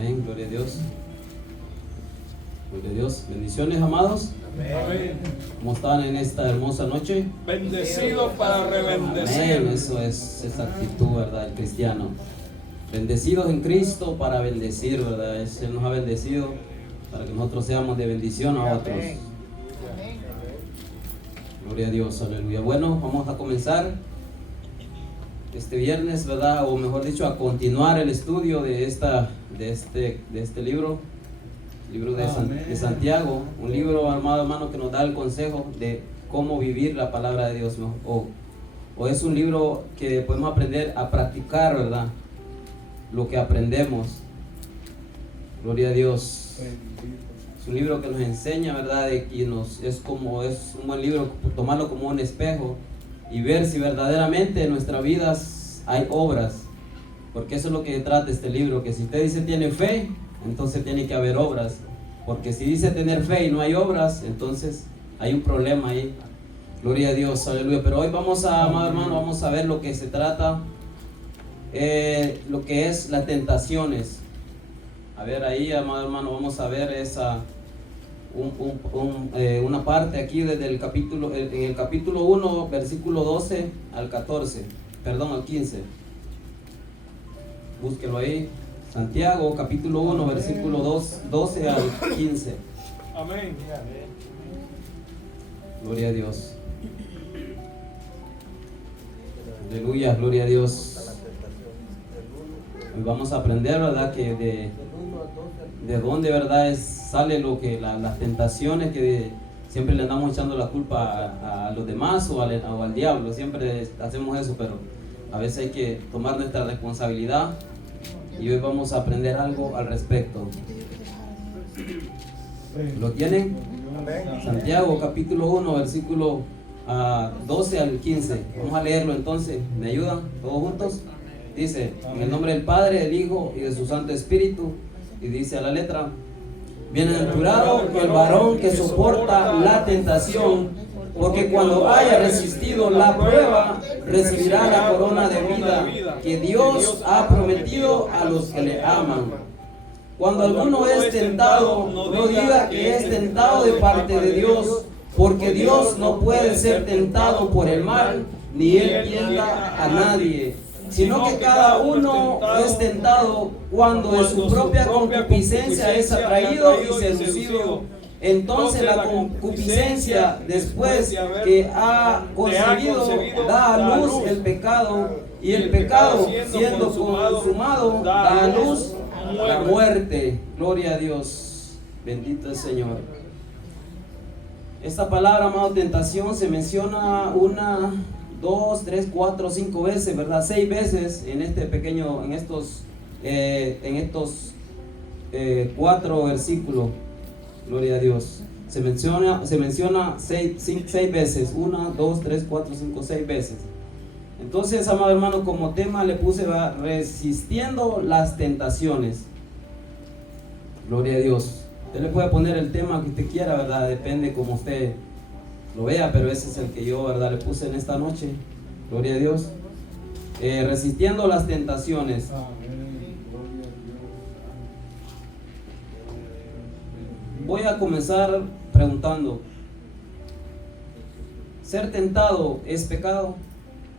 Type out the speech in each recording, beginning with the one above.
Amén, gloria a Dios. Gloria a Dios. Bendiciones, amados. Amén. ¿Cómo están en esta hermosa noche? Bendecido para rebendecir. Amén, eso es esa actitud, ¿verdad? El cristiano. Bendecidos en Cristo para bendecir, ¿verdad? Él nos ha bendecido para que nosotros seamos de bendición a otros. Gloria a Dios, aleluya. Bueno, vamos a comenzar este viernes, ¿verdad? O mejor dicho, a continuar el estudio de este libro de Santiago, un libro, amado hermano, que nos da el consejo de cómo vivir la palabra de Dios, ¿no? O es un libro que podemos aprender a practicar, ¿verdad? Lo que aprendemos. Gloria a Dios. Es un libro que nos enseña, ¿verdad? Y es un buen libro tomarlo como un espejo y ver si verdaderamente en nuestras vidas hay obras, porque eso es lo que trata este libro, que si usted dice tiene fe, entonces tiene que haber obras, porque si dice tener fe y no hay obras, entonces hay un problema ahí. Gloria a Dios, aleluya. Pero hoy amado hermano, vamos a ver lo que se trata, lo que es las tentaciones. A ver ahí, amado hermano, vamos a ver una parte aquí desde el capítulo, en el capítulo 1, versículo 12 al 14, perdón, al 15. Búsquelo ahí. Santiago, capítulo 1, versículo 12 al 15. Amén. Gloria a Dios. Aleluya, gloria a Dios. Hoy vamos a aprender, ¿verdad? Que de dónde, ¿verdad? Sale lo que las tentaciones, que siempre le andamos echando la culpa a los demás o al diablo. Siempre hacemos eso, pero a veces hay que tomar nuestra responsabilidad. Y hoy vamos a aprender algo al respecto. ¿Lo tienen? Santiago capítulo 1, versículo 12 al 15. Vamos a leerlo entonces. ¿Me ayudan todos juntos? Dice, en el nombre del Padre, del Hijo y de su Santo Espíritu. Y dice a la letra: bienaventurado el varón que soporta la tentación, porque cuando haya resistido la prueba, recibirá la corona de vida que Dios ha prometido a los que le aman. Cuando alguno es tentado, no diga que es tentado de parte de Dios, porque Dios no puede ser tentado por el mal, ni él tienta a nadie, sino que cada uno es tentado cuando de su propia concupiscencia es atraído y seducido. Entonces la concupiscencia, después que ha concebido, da a luz el pecado, y el pecado, siendo consumado, da a luz la muerte. Gloria a Dios. Bendito el Señor. Esta palabra, amado, tentación, se menciona 1, 2, 3, 4, 5 veces, ¿verdad? 6 veces en estos 4 versículos. Gloria a Dios. Se menciona 6 veces. 1, 2, 3, 4, 5, 6 veces. Entonces, amado hermano, como tema le puse, ¿verdad? Resistiendo las tentaciones. Gloria a Dios. Usted le puede poner el tema que usted quiera, ¿verdad? Depende como usted lo vea, pero ese es el que yo, ¿verdad?, le puse en esta noche. Gloria a Dios. Resistiendo las tentaciones. Voy a comenzar preguntando: ¿ser tentado es pecado?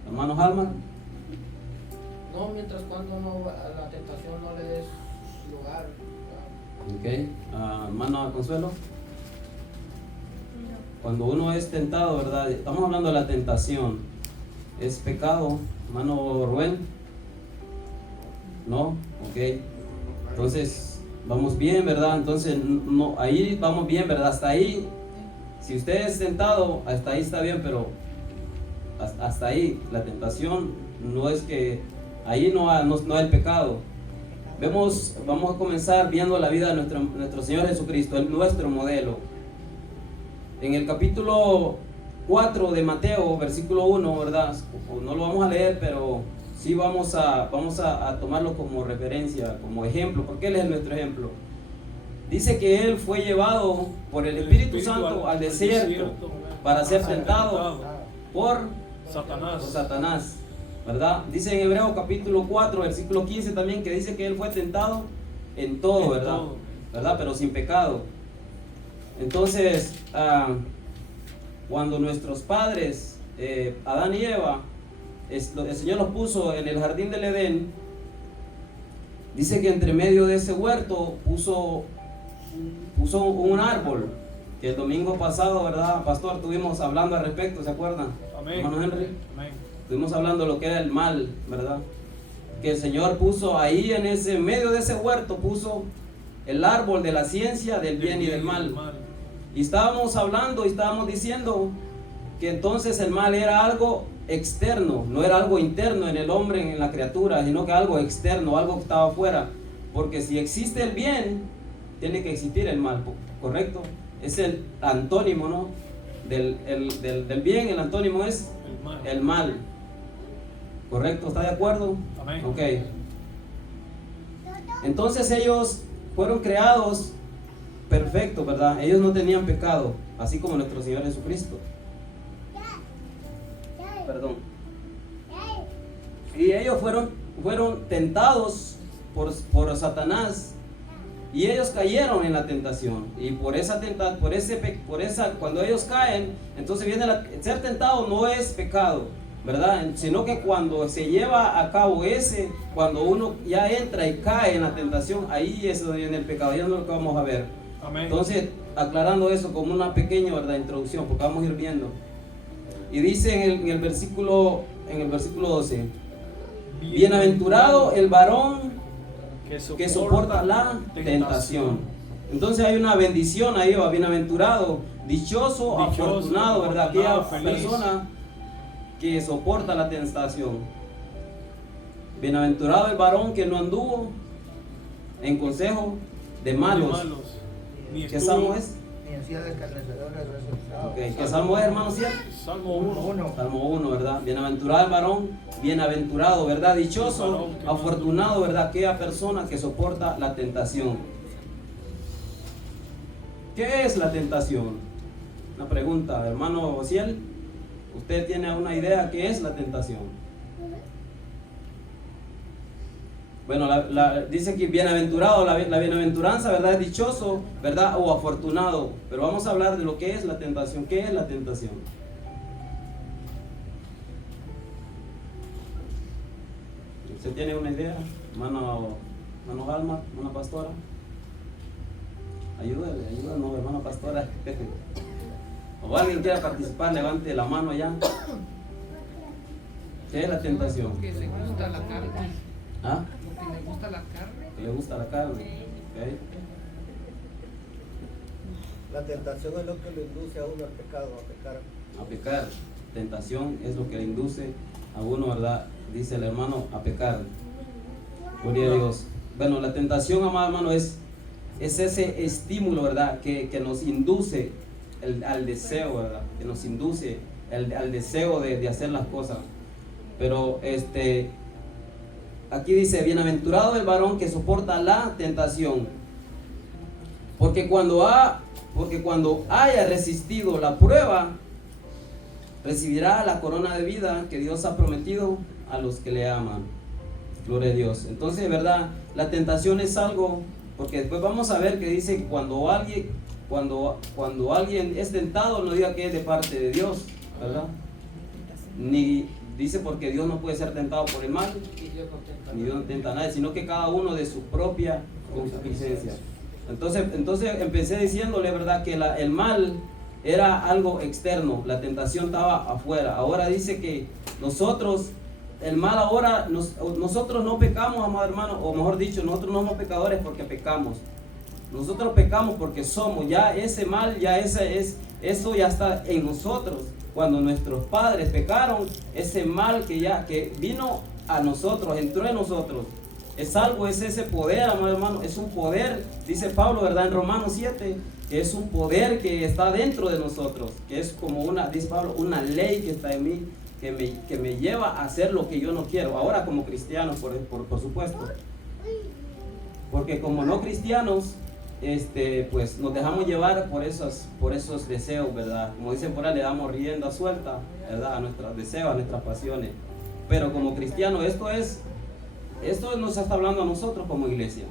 Hermanos Alma. No, mientras cuando a la tentación no le des lugar. Ok. Hermano Consuelo. Cuando uno es tentado, ¿verdad? Estamos hablando de la tentación. ¿Es pecado? Hermano Rubén. ¿No? Ok. Entonces, vamos bien, ¿verdad? Entonces, no, ahí vamos bien, ¿verdad? Hasta ahí, si usted es tentado, hasta ahí está bien, pero hasta ahí, la tentación no es que, ahí no hay pecado. Vamos a comenzar viendo la vida de nuestro Señor Jesucristo, nuestro modelo. En el capítulo 4 de Mateo, versículo 1, ¿verdad? No lo vamos a leer, pero sí vamos a tomarlo como referencia, como ejemplo, porque Él es nuestro ejemplo. Dice que Él fue llevado por el Espíritu Santo al desierto para ser tentado por Satanás, ¿verdad? Dice en Hebreos capítulo 4, versículo 15 también, que dice que Él fue tentado en todo, En ¿verdad? todo. ¿Verdad? Pero sin pecado. Entonces, cuando nuestros padres, Adán y Eva, el Señor los puso en el jardín del Edén, dice que entre medio de ese huerto puso un árbol, que el domingo pasado, ¿verdad, pastor? Estuvimos hablando al respecto, ¿se acuerdan? Amén. Hermano Henry, Amén. estuvimos hablando de lo que era el mal, ¿verdad? Que el Señor puso ahí en ese medio de ese huerto, puso el árbol de la ciencia del bien y del mal. Y estábamos hablando y estábamos diciendo que entonces el mal era algo externo, no era algo interno en el hombre, en la criatura, sino que algo externo, algo que estaba afuera. Porque si existe el bien, tiene que existir el mal, ¿correcto? Es el antónimo, ¿no? Del bien, el antónimo es el mal. ¿Correcto? ¿Está de acuerdo? Amén. Ok. Entonces ellos fueron creados perfectos, ¿verdad? Ellos no tenían pecado, así como nuestro Señor Jesucristo. Perdón. Y ellos fueron tentados por Satanás, y ellos cayeron en la tentación. Y cuando ellos caen, entonces viene ser tentado no es pecado, ¿verdad? Sino que cuando se lleva a cabo cuando uno ya entra y cae en la tentación, ahí es donde viene el pecado. Ya es lo que vamos a ver. Amén. Entonces, aclarando eso como una pequeña, ¿verdad?, introducción, porque vamos a ir viendo. Y dice en el versículo 12: bienaventurado el varón que soporta la tentación. Entonces hay una bendición ahí, va, bienaventurado, dichoso, afortunado, ¿verdad? Aquella persona que soporta la tentación. Bienaventurado el varón que no anduvo en consejo de malos. ¿Qué salmo es? Okay. ¿Qué salmo es, hermano? Salmo 1. Salmo 1, ¿verdad? Bienaventurado el varón, bienaventurado, ¿verdad? Dichoso, afortunado, ¿verdad? Aquella persona que soporta la tentación. ¿Qué es la tentación? Una pregunta, hermano Ociel. ¿Usted tiene una idea qué es la tentación? Bueno, dice que bienaventurado, la bienaventuranza, ¿verdad? Es dichoso, ¿verdad? O afortunado. Pero vamos a hablar de lo que es la tentación. ¿Qué es la tentación? ¿Usted tiene una idea? Hermano Alma, hermana pastora. Ayúdanos, hermana pastora. O alguien quiera participar, levante la mano ya. ¿Qué es la tentación? Que le gusta la carne. ¿Ah? Que le gusta la carne. Que le gusta la carne. ¿Okay? La tentación es lo que lo induce a uno al pecado, a pecar. A pecar. Tentación es lo que le induce a uno, ¿verdad? Dice el hermano, a pecar. Gloria a Dios. Bueno, la tentación, amado hermano, es ese estímulo, ¿verdad? Que nos induce al deseo, ¿verdad? Que nos induce al deseo de hacer las cosas. Pero aquí dice, bienaventurado el varón que soporta la tentación, porque cuando haya resistido la prueba, recibirá la corona de vida que Dios ha prometido a los que le aman. Gloria a Dios. Entonces, ¿verdad? La tentación es algo, porque después vamos a ver que dice que cuando alguien es tentado, no diga que es de parte de Dios, ¿verdad? Ni dice, porque Dios no puede ser tentado por el mal, ni Dios no tenta a nadie, sino que cada uno de su propia concupiscencia. Entonces empecé diciéndole, ¿verdad?, que el mal era algo externo, la tentación estaba afuera. Ahora dice que el mal ahora, nosotros no pecamos, amado hermano, o mejor dicho, nosotros no somos pecadores porque pecamos. Nosotros pecamos porque somos, ya ese mal, eso ya está en nosotros. Cuando nuestros padres pecaron, ese mal que vino a nosotros, entró en nosotros. Es ese poder, amado hermano, es un poder, dice Pablo, ¿verdad? En Romanos 7, que es un poder que está dentro de nosotros, que es como dice Pablo, una ley que está en mí, que me lleva a hacer lo que yo no quiero. Ahora como cristianos, por supuesto. Porque como no cristianos, pues nos dejamos llevar por esos deseos, ¿verdad? Como dicen por ahí, le damos rienda suelta, ¿verdad?, a nuestros deseos, a nuestras pasiones. Pero como cristianos, esto nos está hablando a nosotros como iglesia.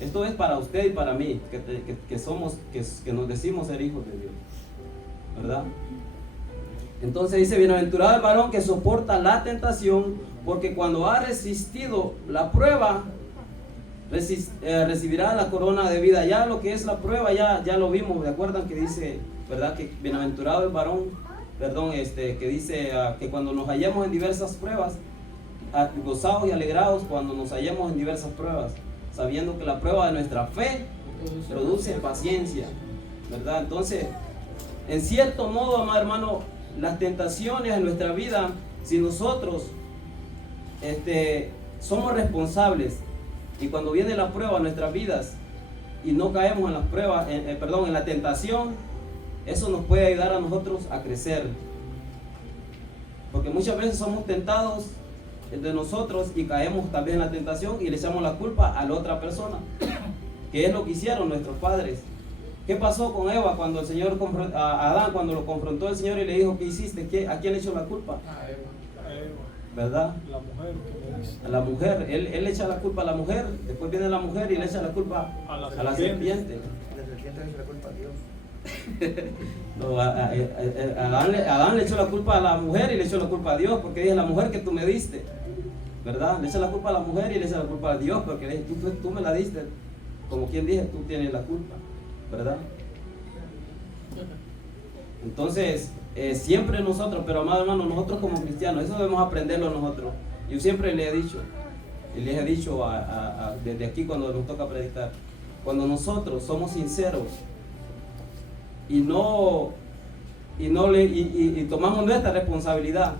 Esto es para usted y para mí, que nos decimos ser hijos de Dios, ¿verdad? Entonces dice, bienaventurado el varón que soporta la tentación, porque cuando ha resistido la prueba, recibirá la corona de vida. Ya lo que es la prueba, ya lo vimos. ¿Se acuerdan que dice, verdad, que bienaventurado el varón, que dice que cuando nos hallemos en diversas pruebas, gozados y alegrados cuando nos hallemos en diversas pruebas, sabiendo que la prueba de nuestra fe produce paciencia, ¿verdad? Entonces, en cierto modo, amado hermano, las tentaciones en nuestra vida, si nosotros somos responsables, y cuando viene la prueba en nuestras vidas y no caemos en las pruebas, en la tentación, eso nos puede ayudar a nosotros a crecer, porque muchas veces somos tentados de nosotros y caemos también en la tentación y le echamos la culpa a la otra persona, que es lo que hicieron nuestros padres. ¿Qué pasó con Eva cuando el Señor, a Adán, cuando lo confrontó el Señor y le dijo, ¿qué hiciste? ¿A quién le echó la culpa? A Eva. ¿Verdad? La mujer que me dice. A la mujer. Él le echa la culpa a la mujer, después viene la mujer y le echa la culpa a la serpiente. La serpiente le echa la culpa a Dios. No, Adán le echó la culpa a la mujer y le echó la culpa a Dios, porque dije, la mujer que tú me diste, ¿verdad? Le echa la culpa a la mujer y le echa la culpa a Dios, porque le dije, tú me la diste, como quien dije, tú tienes la culpa, ¿verdad? Entonces, siempre nosotros, pero amado hermano, nosotros como cristianos, eso debemos aprenderlo nosotros. Yo siempre le he dicho, y les he dicho desde aquí cuando nos toca predicar, cuando nosotros somos sinceros y tomamos nuestra responsabilidad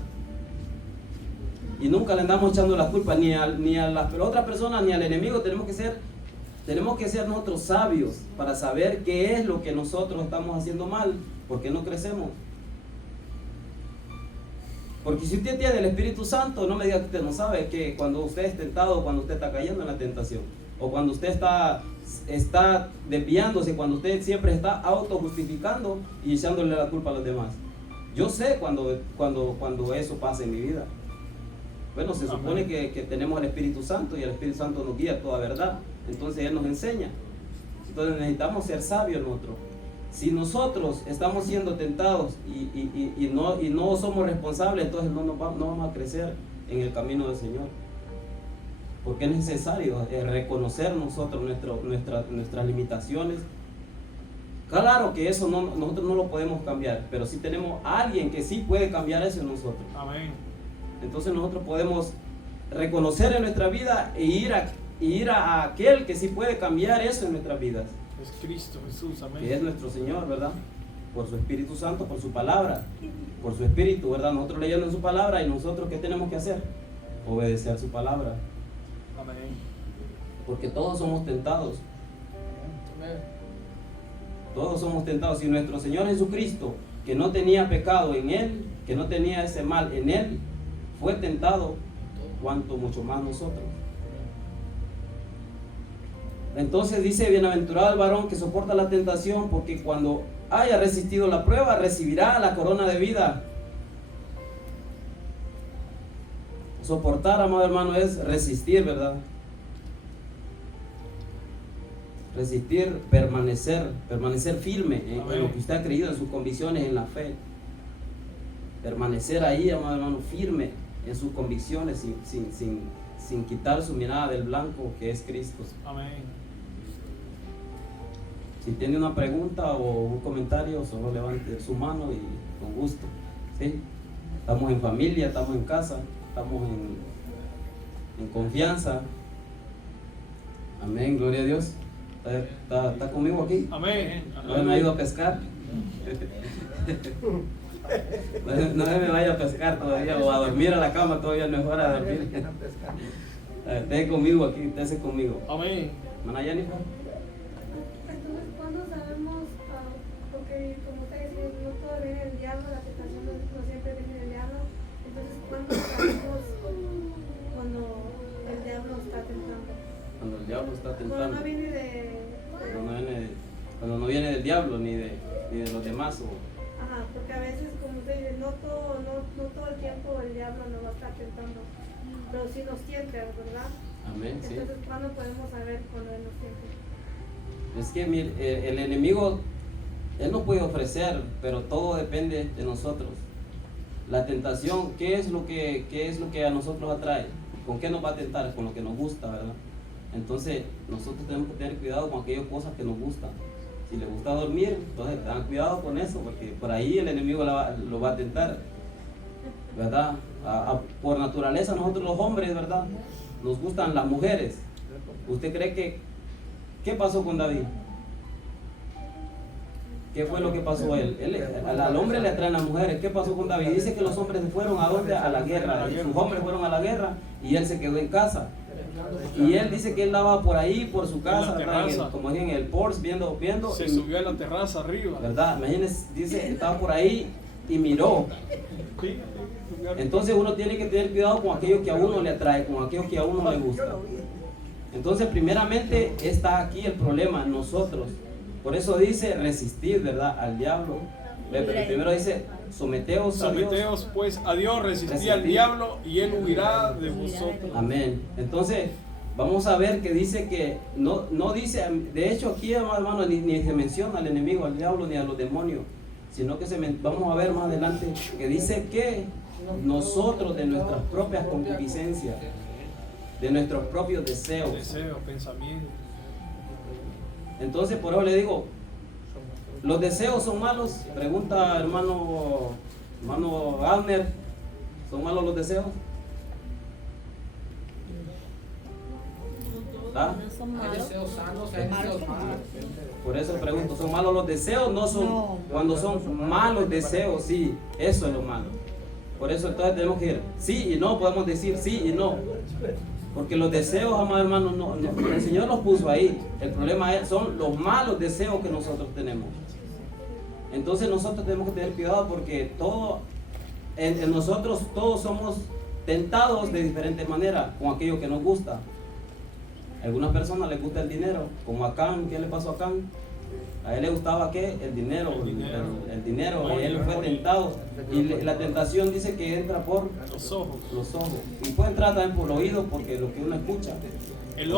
y nunca le andamos echando la culpa ni a la otra persona ni al enemigo, tenemos que ser nosotros sabios para saber qué es lo que nosotros estamos haciendo mal, porque no crecemos. Porque si usted tiene el Espíritu Santo, no me diga que usted no sabe que cuando usted es tentado, cuando usted está cayendo en la tentación, o cuando usted está desviándose, cuando usted siempre está autojustificando y echándole la culpa a los demás. Yo sé cuando eso pasa en mi vida. Bueno, se supone que tenemos el Espíritu Santo y el Espíritu Santo nos guía a toda verdad. Entonces Él nos enseña. Entonces necesitamos ser sabios nosotros. Si nosotros estamos siendo tentados y no somos responsables, entonces no vamos a crecer en el camino del Señor. Porque es necesario reconocer nosotros nuestras limitaciones. Claro que eso nosotros no lo podemos cambiar, pero sí tenemos a alguien que sí puede cambiar eso en nosotros. Amén. Entonces nosotros podemos reconocer en nuestra vida e ir a aquel que sí puede cambiar eso en nuestras vidas. Es Cristo Jesús, amén. Que es nuestro Señor, ¿verdad? Por su Espíritu Santo, por su palabra, por su Espíritu, ¿verdad? Nosotros leyendo en su palabra y nosotros, ¿qué tenemos que hacer? Obedecer su palabra. Amén. Porque todos somos tentados. Todos somos tentados. Si nuestro Señor Jesucristo, que no tenía pecado en Él, que no tenía ese mal en Él, fue tentado, cuanto mucho más nosotros. Entonces dice, bienaventurado el varón que soporta la tentación, porque cuando haya resistido la prueba, recibirá la corona de vida. Soportar, amado hermano, es resistir, ¿verdad? Resistir, permanecer firme en lo que usted ha creído, en sus convicciones, en la fe. Permanecer ahí, amado hermano, firme en sus convicciones, sin quitar su mirada del blanco que es Cristo. Amén. Si tiene una pregunta o un comentario, solo levante su mano y con gusto. ¿Sí? Estamos en familia, estamos en casa, estamos en confianza. Amén, gloria a Dios. ¿Está conmigo aquí? Amén. ¿No me ha ido a pescar? No me vaya a pescar todavía o a dormir a la cama, todavía no es hora de dormir. Esté conmigo aquí, esté conmigo. Amén. Hermana Jennifer. Entonces, ¿cuándo sabemos? Porque como usted dice, no todo viene del diablo, la tentación no siempre viene del diablo. Entonces, ¿cuándo sabemos cuando el diablo está tentando? Cuando el diablo está Cuando tentando. no viene de... Cuando no viene del diablo ni de los demás. Ajá, porque a veces, como usted dice, no todo el tiempo el diablo nos va a estar tentando, pero sí nos tienta, ¿verdad? Amén, sí. Entonces, ¿cuándo podemos saber cuando Él nos tienta? Es que mire, el enemigo, él nos puede ofrecer, pero todo depende de nosotros. La tentación, ¿qué es lo que a nosotros atrae? ¿Con qué nos va a tentar? Con lo que nos gusta, ¿verdad? Entonces, nosotros tenemos que tener cuidado con aquellas cosas que nos gustan. Si le gusta dormir, entonces tengan cuidado con eso, porque por ahí el enemigo lo va a tentar, ¿verdad? Por naturaleza, nosotros los hombres, ¿verdad? Nos gustan las mujeres. ¿Usted cree que qué pasó con David? ¿Qué fue lo que pasó a él? Al hombre le atraen las mujeres. ¿Qué pasó con David? Dice que los hombres se fueron ¿a dónde? A la guerra. Sus hombres fueron a la guerra y él se quedó en casa. Y él dice que él andaba por ahí, por su casa, como dije, en el Porsche, viendo. Se subió a la terraza arriba. ¿Verdad? Imagínense, dice, estaba por ahí y miró. Entonces uno tiene que tener cuidado con aquello que a uno le atrae, con aquello que a uno le gusta. Entonces, primeramente, está aquí el problema, nosotros. Por eso dice resistir, ¿verdad? Al diablo. Pero primero dice, someteos a Dios. Someteos pues a Dios, resistí al diablo y él huirá de vosotros. Amén. Entonces, vamos a ver que dice que, no dice, de hecho aquí, hermano, ni se menciona al enemigo, al diablo, ni a los demonios, sino que vamos a ver más adelante que dice que nosotros de nuestras propias concupiscencias, de nuestros propios deseos. Deseo, pensamiento. Entonces, por eso le digo, ¿los deseos son malos? Pregunta hermano Abner, ¿son malos los deseos? ¿Ah? Hay deseos sanos, hay deseos malos. Por eso pregunto, ¿son malos los deseos? No son, cuando son malos deseos, sí, eso es lo malo. Por eso entonces tenemos que ir sí y no, podemos decir sí y no. Porque los deseos, amados hermanos, el Señor los puso ahí. El problema son los malos deseos que nosotros tenemos. Entonces nosotros tenemos que tener cuidado porque en nosotros todos somos tentados de diferentes maneras con aquello que nos gusta. A algunas personas les gusta el dinero, como a Can. ¿Qué le pasó a Can? A él le gustaba ¿qué? El dinero. El dinero. Él fue tentado. Y la tentación dice que entra por los ojos. Y puede entrar también por los oídos, porque lo que uno escucha. El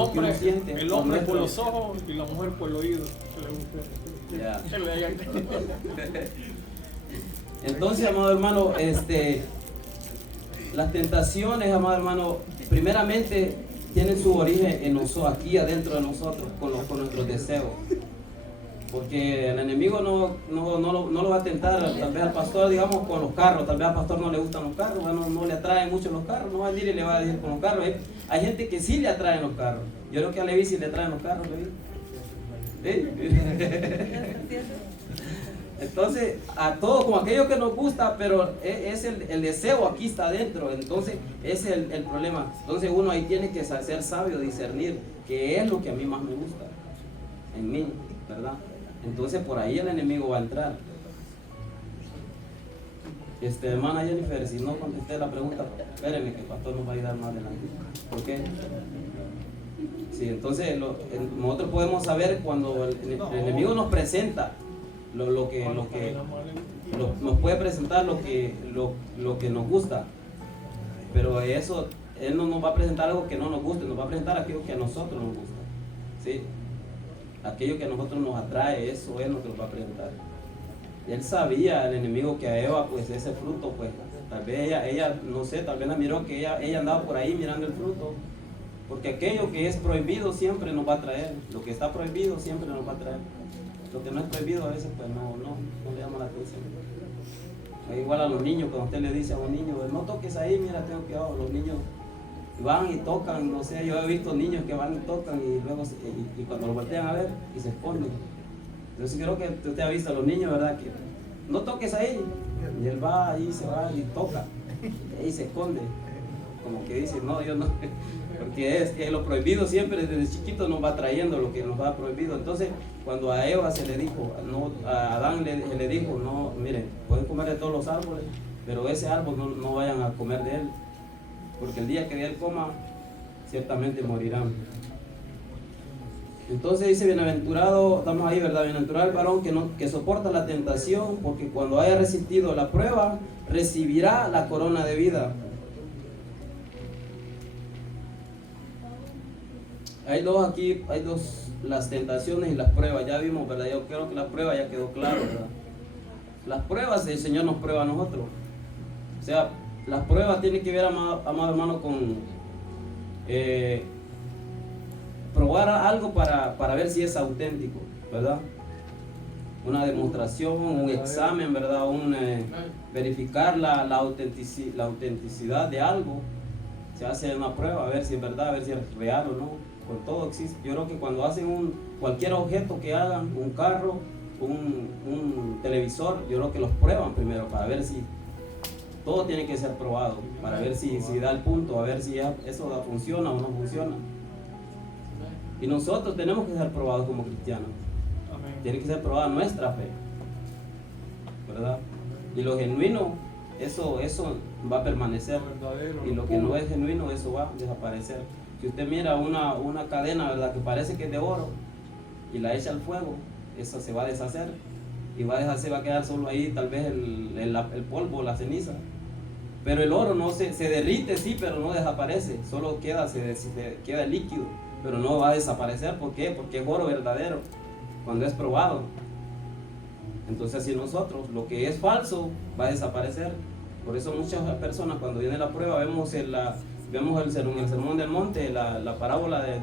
hombre por los ojos y la mujer por el oído. Yeah. Entonces, amado hermano, las tentaciones, amado hermano, primeramente tienen su origen en nosotros, aquí adentro de nosotros, con nuestros deseos. Porque el enemigo no lo va a tentar, tal vez al pastor, digamos, con los carros. Tal vez al pastor no le gustan los carros, no le atraen mucho los carros, no va a ir y le va a decir con los carros. Hay gente que sí le atraen los carros. Yo creo que a Levi sí le atraen los carros, Levi. Entonces, a todo como aquello que nos gusta, pero es el deseo aquí está adentro. Entonces, ese es el problema. Entonces, uno ahí tiene que ser sabio, discernir qué es lo que a mí más me gusta en mí, ¿verdad? Entonces, por ahí el enemigo va a entrar. Hermana Jennifer, si no contesté la pregunta, espéreme que el pastor nos va a ayudar más adelante. ¿Por qué? Sí, entonces nosotros podemos saber cuando el enemigo nos presenta lo que nos puede presentar lo que nos gusta, pero eso él no nos va a presentar algo que no nos guste, nos va a presentar aquello que a nosotros nos gusta, ¿sí? Aquello que a nosotros nos atrae, eso él nos lo va a presentar. Y él sabía, el enemigo, que a Eva, pues ese fruto, pues tal vez ella no sé, tal vez la miró que ella andaba por ahí mirando el fruto. Porque aquello que es prohibido siempre nos va a traer. Lo que está prohibido siempre nos va a traer. Lo que no es prohibido a veces pues no le llama la atención. Igual a los niños, cuando usted le dice a un niño, no toques ahí, mira, tengo cuidado. Los niños van y tocan, no sé, yo he visto niños que van y tocan y luego y cuando lo voltean a ver y se esconden. Entonces creo que usted ha visto a los niños, ¿verdad? Que no toques ahí. Y él va ahí, se va y toca. Y ahí se esconde. Como que dice, no, yo no. Porque es que lo prohibido siempre desde chiquito nos va trayendo lo que nos va prohibido. Entonces, cuando a Eva se le dijo, a Adán le dijo, no, miren, pueden comer de todos los árboles, pero ese árbol no vayan a comer de él, porque el día que él coma, ciertamente morirán. Entonces dice, bienaventurado, estamos ahí, ¿verdad? Bienaventurado el varón que soporta la tentación, porque cuando haya resistido la prueba, recibirá la corona de vida. hay dos, las tentaciones y las pruebas. Ya vimos, ¿verdad? Yo creo que la prueba ya quedó clara, ¿verdad? Las pruebas, el Señor nos prueba a nosotros. O sea, las pruebas tienen que ver, amado hermano, con probar algo para ver si es auténtico, ¿verdad? Una demostración, un examen, ¿verdad? Verificar la autenticidad de algo. Se hace una prueba a ver si es verdad, a ver si es real o no. Por todo existe. Yo creo que cuando hacen cualquier objeto que hagan, un carro, un televisor, yo creo que los prueban primero para ver si todo tiene que ser probado, para ver si da el punto, a ver si eso funciona o no funciona. Y nosotros tenemos que ser probados como cristianos. Tiene que ser probada nuestra fe, ¿verdad? Y lo genuino, eso va a permanecer. Y lo que no es genuino, eso va a desaparecer. Si usted mira una cadena, ¿verdad?, que parece que es de oro y la echa al fuego, eso se va a deshacer. Y va a quedar solo ahí tal vez el polvo, la ceniza. Pero el oro no se derrite, sí, pero no desaparece. Solo queda líquido, pero no va a desaparecer. ¿Por qué? Porque es oro verdadero cuando es probado. Entonces, si nosotros, lo que es falso va a desaparecer. Por eso muchas personas, cuando viene la prueba, vemos en el sermón del monte, la parábola de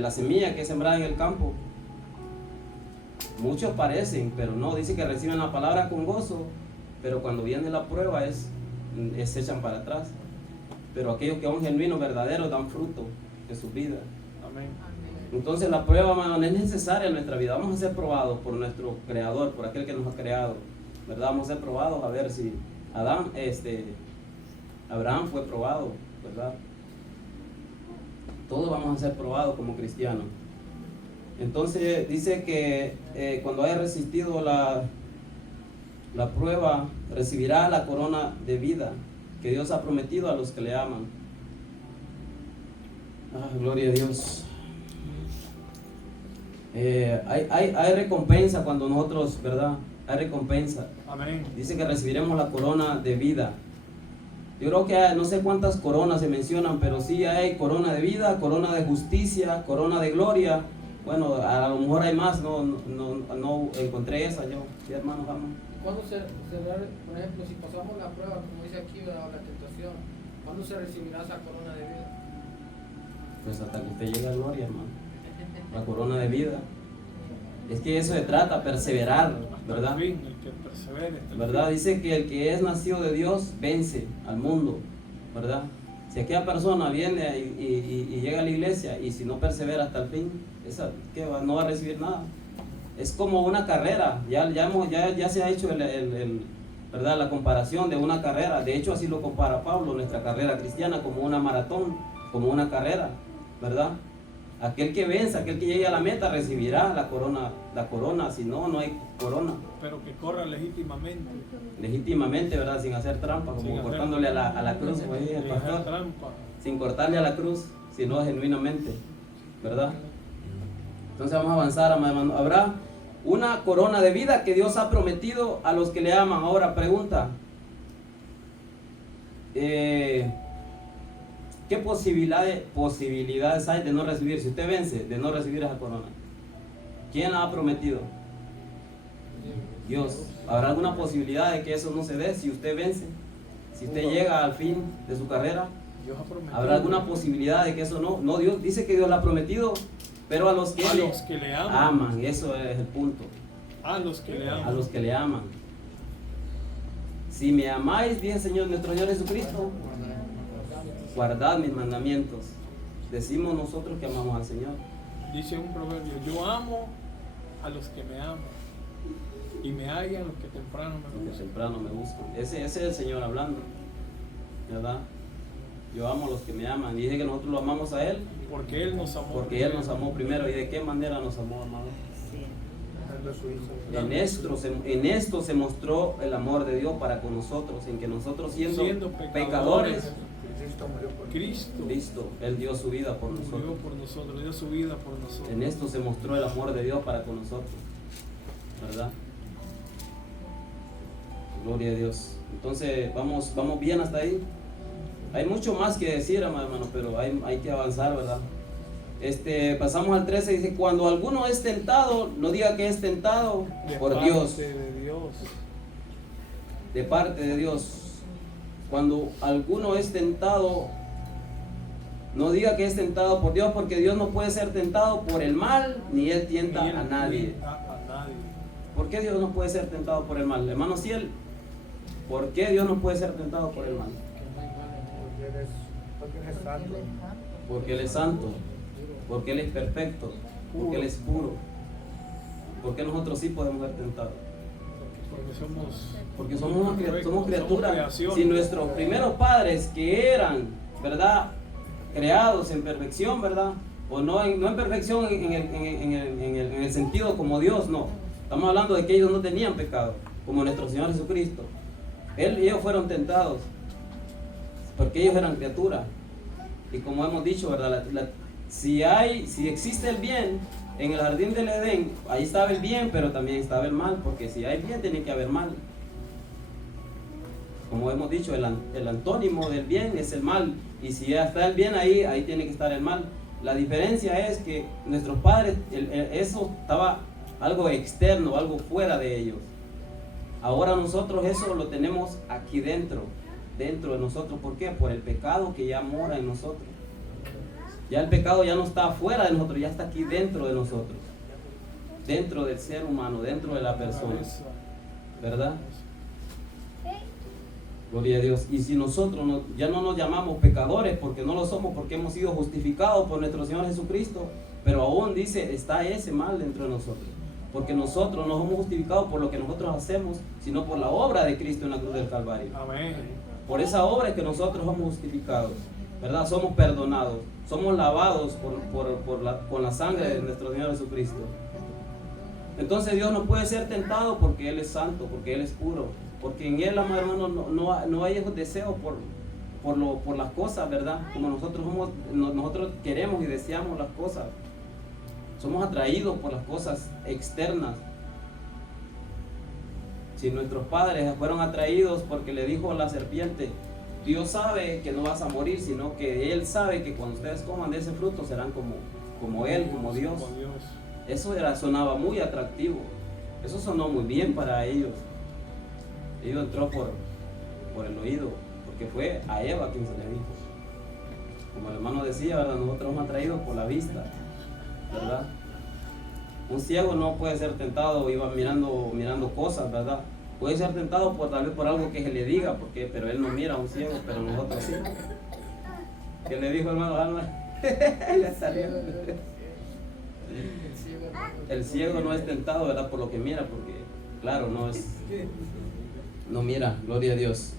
la semilla que es sembrada en el campo. Muchos parecen, pero no, dice que reciben la palabra con gozo, pero cuando viene la prueba se echan para atrás. Pero aquellos que son genuinos, verdaderos, dan fruto en su vida. Amén. Entonces la prueba, hermano, es necesaria en nuestra vida. Vamos a ser probados por nuestro Creador, por aquel que nos ha creado, ¿verdad? Vamos a ser probados a ver si Abraham fue probado, ¿verdad? Todos vamos a ser probados como cristianos. Entonces dice que cuando haya resistido la prueba, recibirá la corona de vida que Dios ha prometido a los que le aman. Gloria a Dios. Hay recompensa cuando nosotros, ¿verdad? Hay recompensa. Amén. Dice que recibiremos la corona de vida. Yo creo que no sé cuántas coronas se mencionan, pero sí hay corona de vida, corona de justicia, corona de gloria. Bueno, a lo mejor hay más, no encontré esa yo. Sí, hermanos, vamos. ¿Cuándo por ejemplo, si pasamos la prueba, como dice aquí, la tentación, ¿cuándo se recibirá esa corona de vida? Pues hasta que usted llegue a gloria, hermano. La corona de vida. Es que eso se trata, perseverar, ¿verdad? Hasta el fin, el que persevere. ¿Verdad? Dice que el que es nacido de Dios vence al mundo, ¿verdad? Si aquella persona viene y llega a la iglesia y si no persevera hasta el fin, no va a recibir nada. Es como una carrera, ya se ha hecho ¿verdad? La comparación de una carrera. De hecho, así lo compara Pablo, nuestra carrera cristiana, como una maratón, como una carrera, ¿verdad? Aquel que venza, aquel que llegue a la meta recibirá la corona, si no, no hay corona. Pero que corra legítimamente. Legítimamente, ¿verdad? Sin hacer trampa, como cortándole a la cruz, como dice el pastor. Sin cortarle a la cruz, sino genuinamente, ¿verdad? Entonces vamos a avanzar, hermano. Habrá una corona de vida que Dios ha prometido a los que le aman. Ahora, pregunta. ¿Qué posibilidades hay de no recibir? Si usted vence, de no recibir esa corona. ¿Quién la ha prometido? Dios. ¿Habrá alguna posibilidad de que eso no se dé si usted vence? Si usted llega al fin de su carrera, ¿habrá alguna posibilidad de que eso no? No, Dios dice que Dios la ha prometido, pero a los que le aman. Eso es el punto. A los que le aman. A los que le aman. Si me amáis, dice el Señor, nuestro Señor Jesucristo, guardad mis mandamientos. Decimos nosotros que amamos al Señor. Dice un proverbio: yo amo a los que me aman y me hallan los que temprano me buscan. Ese es el Señor hablando, ¿verdad? Yo amo a los que me aman. Dice que nosotros lo amamos a Él porque Él nos amó. Porque Él nos amó primero. ¿Y de qué manera nos amó, hermano? En esto se mostró el amor de Dios para con nosotros, en que nosotros siendo pecadores, Cristo, Él dio su vida por nosotros. Dio su vida por nosotros. En esto se mostró el amor de Dios para con nosotros, ¿verdad? Gloria a Dios. Entonces, vamos bien hasta ahí. Hay mucho más que decir, hermano, pero hay que avanzar, ¿verdad? Pasamos al 13, dice, cuando alguno es tentado, no diga que es tentado por Dios. De Dios. De parte de Dios. Cuando alguno es tentado, no diga que es tentado por Dios, porque Dios no puede ser tentado por el mal, ni Él tienta a nadie. ¿Por qué Dios no puede ser tentado por el mal? Hermano Ciel, ¿por qué Dios no puede ser tentado por el mal? Porque Él es santo. Porque Él es santo, porque Él es perfecto, porque Él es puro. ¿Por qué nosotros sí podemos ser tentados? Porque somos criaturas. Si nuestros primeros padres que eran, ¿verdad?, creados en perfección, ¿verdad?, o no en perfección en el sentido como Dios, no. Estamos hablando de que ellos no tenían pecado, como nuestro Señor Jesucristo. Ellos fueron tentados, porque ellos eran criaturas. Y como hemos dicho, ¿verdad?, si existe el bien, en el jardín del Edén, ahí estaba el bien, pero también estaba el mal, porque si hay bien, tiene que haber mal. Como hemos dicho, el antónimo del bien es el mal, y si ya está el bien ahí tiene que estar el mal. La diferencia es que nuestros padres, eso estaba algo externo, algo fuera de ellos. Ahora nosotros eso lo tenemos aquí dentro de nosotros. ¿Por qué? Por el pecado que ya mora en nosotros. Ya el pecado ya no está afuera de nosotros, ya está aquí dentro de nosotros, dentro del ser humano, dentro de la persona, ¿verdad? Gloria a Dios. Y si nosotros ya no nos llamamos pecadores, porque no lo somos, porque hemos sido justificados por nuestro Señor Jesucristo, pero aún dice, está ese mal dentro de nosotros, porque nosotros no somos justificados por lo que nosotros hacemos, sino por la obra de Cristo en la cruz del Calvario. Amén. Por esa obra es que nosotros somos justificados, ¿verdad? Somos perdonados, somos lavados con la sangre de nuestro Señor Jesucristo. Entonces Dios no puede ser tentado porque Él es santo, porque Él es puro, porque en Él, hermano, no hay esos deseos por las cosas, ¿verdad? Como nosotros queremos y deseamos las cosas. Somos atraídos por las cosas externas. Si nuestros padres fueron atraídos porque le dijo a la serpiente, Dios sabe que no vas a morir, sino que Él sabe que cuando ustedes coman de ese fruto serán como Él, como Dios. Eso sonaba muy atractivo. Eso sonó muy bien para ellos. Ellos entró por el oído, porque fue a Eva quien se le dijo. Como el hermano decía, ¿verdad? Nosotros somos atraídos por la vista, ¿verdad? Un ciego no puede ser tentado, iba mirando cosas, ¿verdad? Puede ser tentado tal vez por algo que se le diga, pero él no mira a un ciego, pero nosotros sí. ¿Qué le dijo, hermano Alma? Le salió. El ciego no es tentado, ¿verdad? Por lo que mira, porque claro, no mira, gloria a Dios.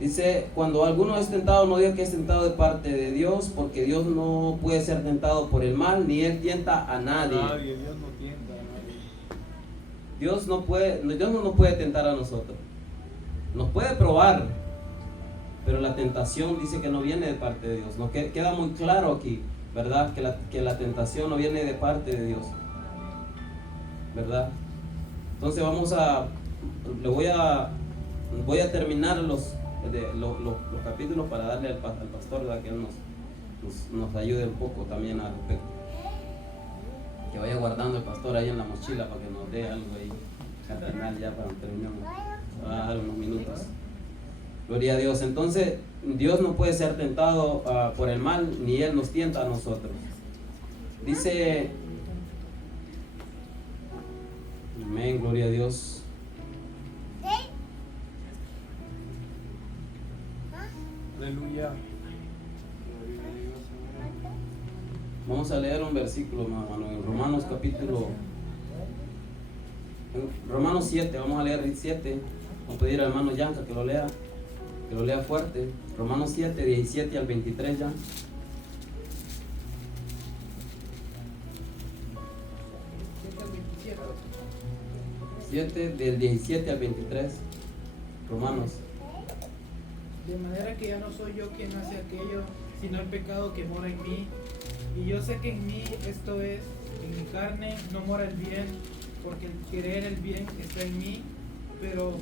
Dice, cuando alguno es tentado, no diga que es tentado de parte de Dios, porque Dios no puede ser tentado por el mal, ni Él tienta a nadie. Dios no tienta a nadie. Dios no nos puede tentar a nosotros. Nos puede probar, pero la tentación dice que no viene de parte de Dios. Nos queda muy claro aquí, ¿verdad? Que la tentación no viene de parte de Dios, ¿verdad? Entonces voy a terminar los capítulos para darle al pastor, ¿verdad? Que él nos ayude un poco también al respecto. Que vaya guardando el pastor ahí en la mochila para que nos dé algo ahí al final, ya para terminar. Va a dar unos minutos. Gloria a Dios. Entonces Dios no puede ser tentado por el mal, ni Él nos tienta a nosotros. Dice, amén, gloria a Dios. Aleluya. Vamos a leer un versículo, hermano, en Romanos Romanos 7, vamos a leer el 7. Vamos a pedir al hermano Yanka que lo lea fuerte. Romanos 7, 17 al 23 ya. 7 del 17 al 23. Romanos. De manera que ya no soy yo quien hace aquello, sino el pecado que mora en mí. Y yo sé que en mí, esto es, en mi carne, no mora el bien, porque el querer el bien está en mí, pero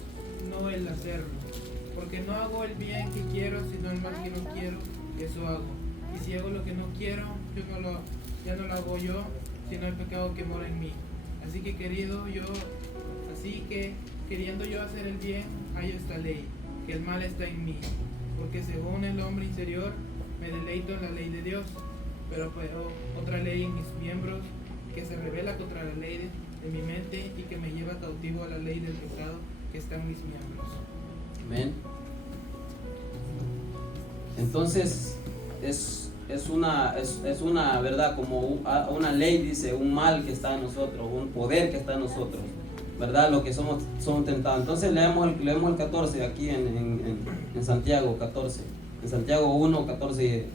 no el hacerlo. Porque no hago el bien que quiero, sino el mal que no quiero, eso hago. Y si hago lo que no quiero, ya no lo hago yo, sino el pecado que mora en mí. Así que queriendo yo hacer el bien, hay esta ley, que el mal está en mí. Porque según el hombre interior, me deleito en la ley de Dios, pero otra ley en mis miembros, que se revela contra la ley de mi mente y que me lleva cautivo a la ley del pecado que está en mis miembros. Amén. Entonces es una verdad, como una ley, dice, un mal que está en nosotros, un poder que está en nosotros, verdad, lo que somos tentados. Entonces leemos el 14 aquí en Santiago 14, en Santiago 1, 14.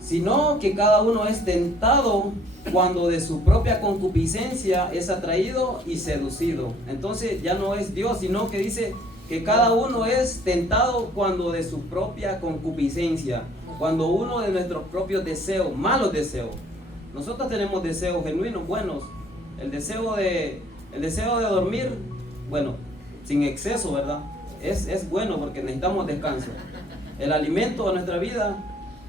Sino que cada uno es tentado cuando de su propia concupiscencia es atraído y seducido. Entonces ya no es Dios, sino que dice que cada uno es tentado cuando de su propia concupiscencia, cuando uno de nuestros propios deseos, malos deseos. Nosotros tenemos deseos genuinos, buenos. El deseo de dormir, bueno, sin exceso, ¿verdad? Es bueno porque necesitamos descanso. El alimento de nuestra vida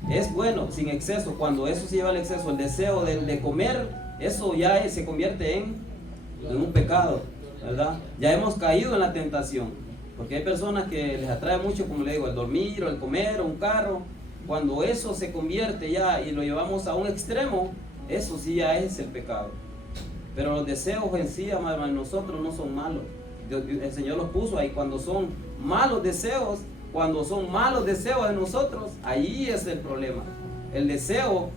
es bueno, sin exceso. Cuando eso se lleva al exceso, el deseo de comer, eso ya se convierte en un pecado, ¿verdad? Ya hemos caído en la tentación, porque hay personas que les atrae mucho, como le digo, el dormir o el comer o un carro. Cuando eso se convierte ya y lo llevamos a un extremo, eso sí ya es el pecado. Pero los deseos en sí, amados, nosotros no son malos. El Señor los puso ahí. Cuando son malos deseos en nosotros, ahí es el problema. El deseo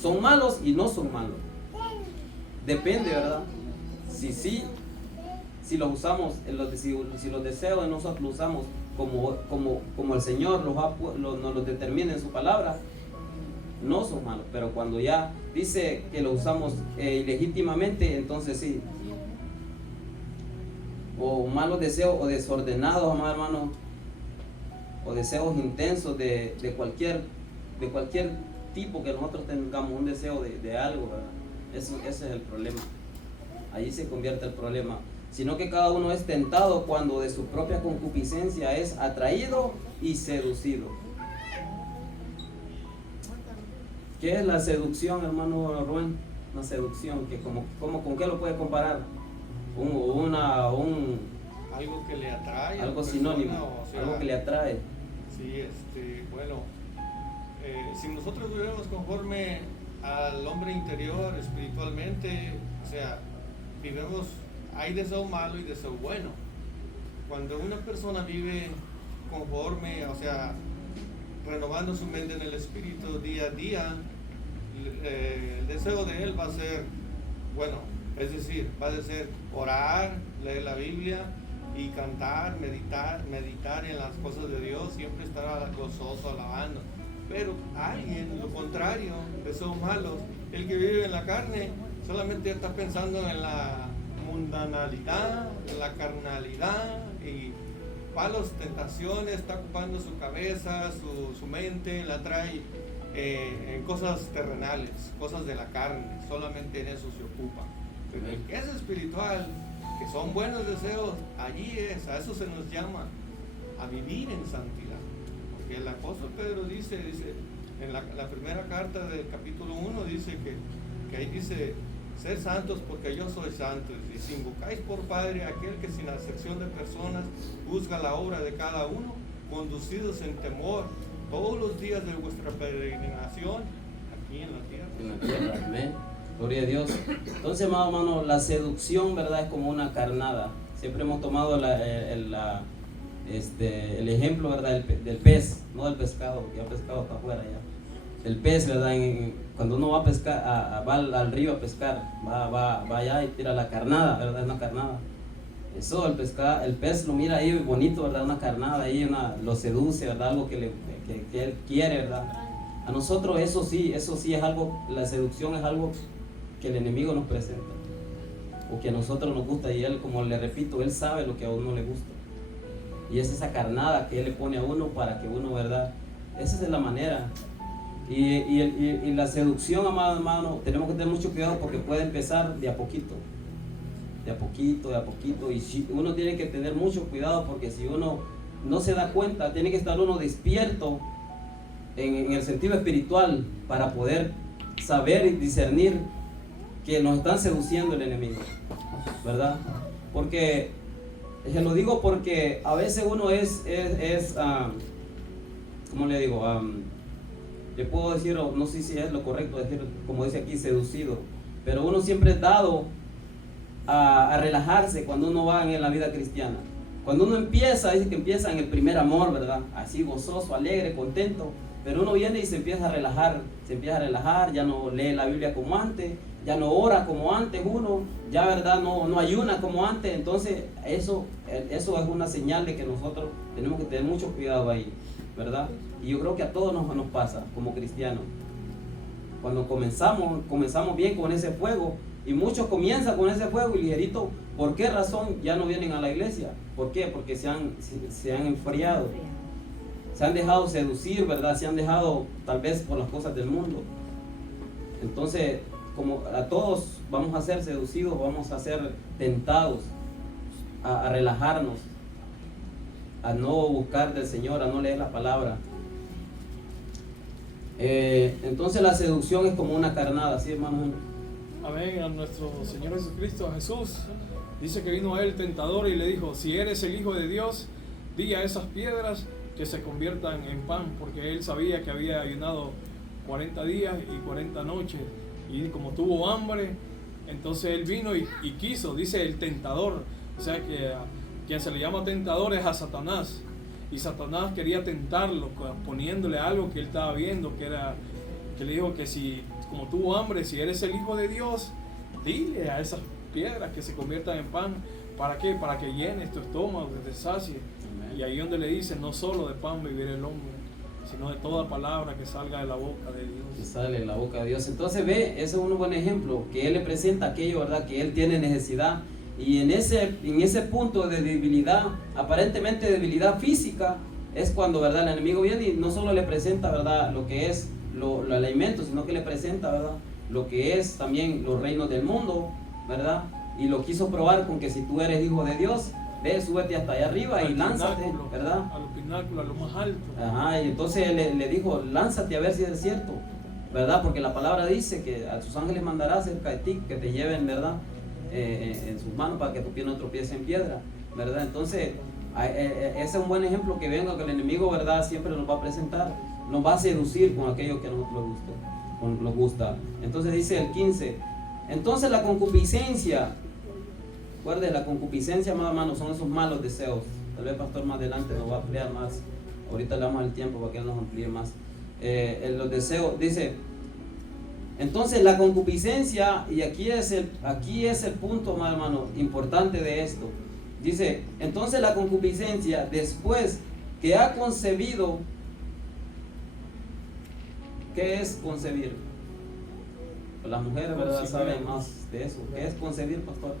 son malos y no son malos. Depende, ¿verdad? Si los usamos, si los deseos de nosotros los usamos como el Señor nos los determina en su palabra, no son malos. Pero cuando ya dice que los usamos ilegítimamente, entonces sí. O malos deseos o desordenados, amados hermanos, o deseos intensos de cualquier tipo que nosotros tengamos un deseo de algo, ¿verdad? Ese es el problema. Ahí se convierte el problema. Sino que cada uno es tentado cuando de su propia concupiscencia es atraído y seducido. ¿Qué es la seducción, hermano Rubén? Una seducción, que ¿con qué lo puede comparar? Algo que le atrae. Algo sinónimo, o sea, algo que le atrae. Sí, bueno, si nosotros vivimos conforme al hombre interior espiritualmente, o sea, hay deseo malo y deseo bueno. Cuando una persona vive conforme, o sea, renovando su mente en el espíritu día a día, el deseo de él va a ser, bueno, es decir, va a ser orar, leer la Biblia y cantar, meditar en las cosas de Dios, siempre estar gozoso, alabando. Pero alguien, lo contrario, deseo malos, el que vive en la carne, solamente está pensando en la mundanalidad, en la carnalidad y malas tentaciones, está ocupando su cabeza, su mente, la trae en cosas terrenales, cosas de la carne, solamente en eso se ocupa. Pero el que es espiritual, que son buenos deseos, allí a eso se nos llama, a vivir en santidad. Porque el apóstol Pedro dice en la primera carta del capítulo 1, dice que ahí dice, ser santos porque yo soy santo. Y si invocáis por Padre aquel que sin acepción de personas juzga la obra de cada uno, conducidos en temor todos los días de vuestra peregrinación aquí en la tierra. En la tierra, amén. Gloria a Dios. Entonces, hermano, la seducción, ¿verdad? Es como una carnada. Siempre hemos tomado el ejemplo, ¿verdad? Del pez, no del pescado, porque el pescado está afuera ya. El pez, ¿verdad? Cuando uno va a pescar, va al río a pescar, va allá y tira la carnada, ¿verdad? Es una carnada. Eso, el pez lo mira ahí bonito, ¿verdad? Una carnada ahí, lo seduce, ¿verdad? Algo que él quiere, ¿verdad? A nosotros eso sí es algo, la seducción es algo que el enemigo nos presenta, o que a nosotros nos gusta, y él, como le repito, él sabe lo que a uno le gusta, y es esa carnada que él le pone a uno para que uno, ¿verdad? Esa es la manera. Y la seducción, amado hermano, tenemos que tener mucho cuidado porque puede empezar de a poquito, y si uno tiene que tener mucho cuidado, porque si uno no se da cuenta, tiene que estar uno despierto en el sentido espiritual para poder saber y discernir que nos están seduciendo el enemigo, ¿verdad? Porque, se lo digo porque a veces uno ¿cómo le digo? Le puedo decir, no sé si es lo correcto decir, como dice aquí, seducido, pero uno siempre es dado a relajarse cuando uno va en la vida cristiana. Cuando uno empieza, dice que empieza en el primer amor, ¿verdad? Así gozoso, alegre, contento, pero uno viene y se empieza a relajar, ya no lee la Biblia como antes, ya no ora como antes uno, ya verdad no ayuna como antes. Entonces eso es una señal de que nosotros tenemos que tener mucho cuidado ahí, ¿verdad? Y yo creo que a todos nos pasa como cristianos. Cuando comenzamos bien con ese fuego, y muchos comienzan con ese fuego y ligerito, ¿por qué razón ya no vienen a la iglesia? ¿Por qué? Porque se han enfriado, se han dejado seducir, ¿verdad? Se han dejado tal vez por las cosas del mundo. Entonces, como a todos vamos a ser seducidos, vamos a ser tentados a relajarnos, a no buscar del Señor, a no leer la palabra. Entonces la seducción es como una carnada, ¿sí, hermano? Amén. A nuestro Señor Jesucristo, a Jesús, dice que vino a él tentador y le dijo: si eres el Hijo de Dios, di a esas piedras que se conviertan en pan, porque él sabía que había ayunado 40 días y 40 noches, y como tuvo hambre, entonces él vino y quiso, dice el tentador. O sea que quien se le llama tentador es a Satanás, y Satanás quería tentarlo poniéndole algo que él estaba viendo, que le dijo que si, como tuvo hambre, si eres el Hijo de Dios, dile a esas piedras que se conviertan en pan. ¿Para qué? Para que llenes tu estómago, que te sacie. Y ahí donde le dice: no solo de pan vivirá el hombre, sino de toda palabra que salga de la boca de Dios. Que sale de la boca de Dios. Entonces ve, ese es un buen ejemplo, que él le presenta aquello, ¿verdad? Que él tiene necesidad, y en ese punto de debilidad, aparentemente debilidad física, es cuando, ¿verdad?, el enemigo viene y no solo le presenta, ¿verdad?, lo que es el alimento, sino que le presenta, ¿verdad?, lo que es también los reinos del mundo, ¿verdad? Y lo quiso probar con que si tú eres hijo de Dios, ve, súbete hasta allá arriba y lánzate, ¿verdad? A los pináculos, a lo más alto. Ajá, y entonces le dijo: lánzate a ver si es cierto, ¿verdad? Porque la palabra dice que a sus ángeles mandará cerca de ti, que te lleven, ¿verdad?, en sus manos para que tu pie no tropiece en piedra, ¿verdad? Entonces, ese es un buen ejemplo que venga, que el enemigo, ¿verdad?, siempre nos va a presentar, nos va a seducir con aquello que nos gusta. Entonces dice el 15, entonces la concupiscencia, recuerde, la concupiscencia, más hermanos, son esos malos deseos. Tal vez el pastor más adelante nos va a ampliar más, ahorita le damos el tiempo para que él nos amplíe más. Los deseos, dice, entonces la concupiscencia, y aquí es el punto, más hermano, importante de esto. Dice, entonces la concupiscencia, después que ha concebido, ¿qué es concebir? Las mujeres, ¿verdad?, saben más de eso. ¿Qué es concebir, pastor?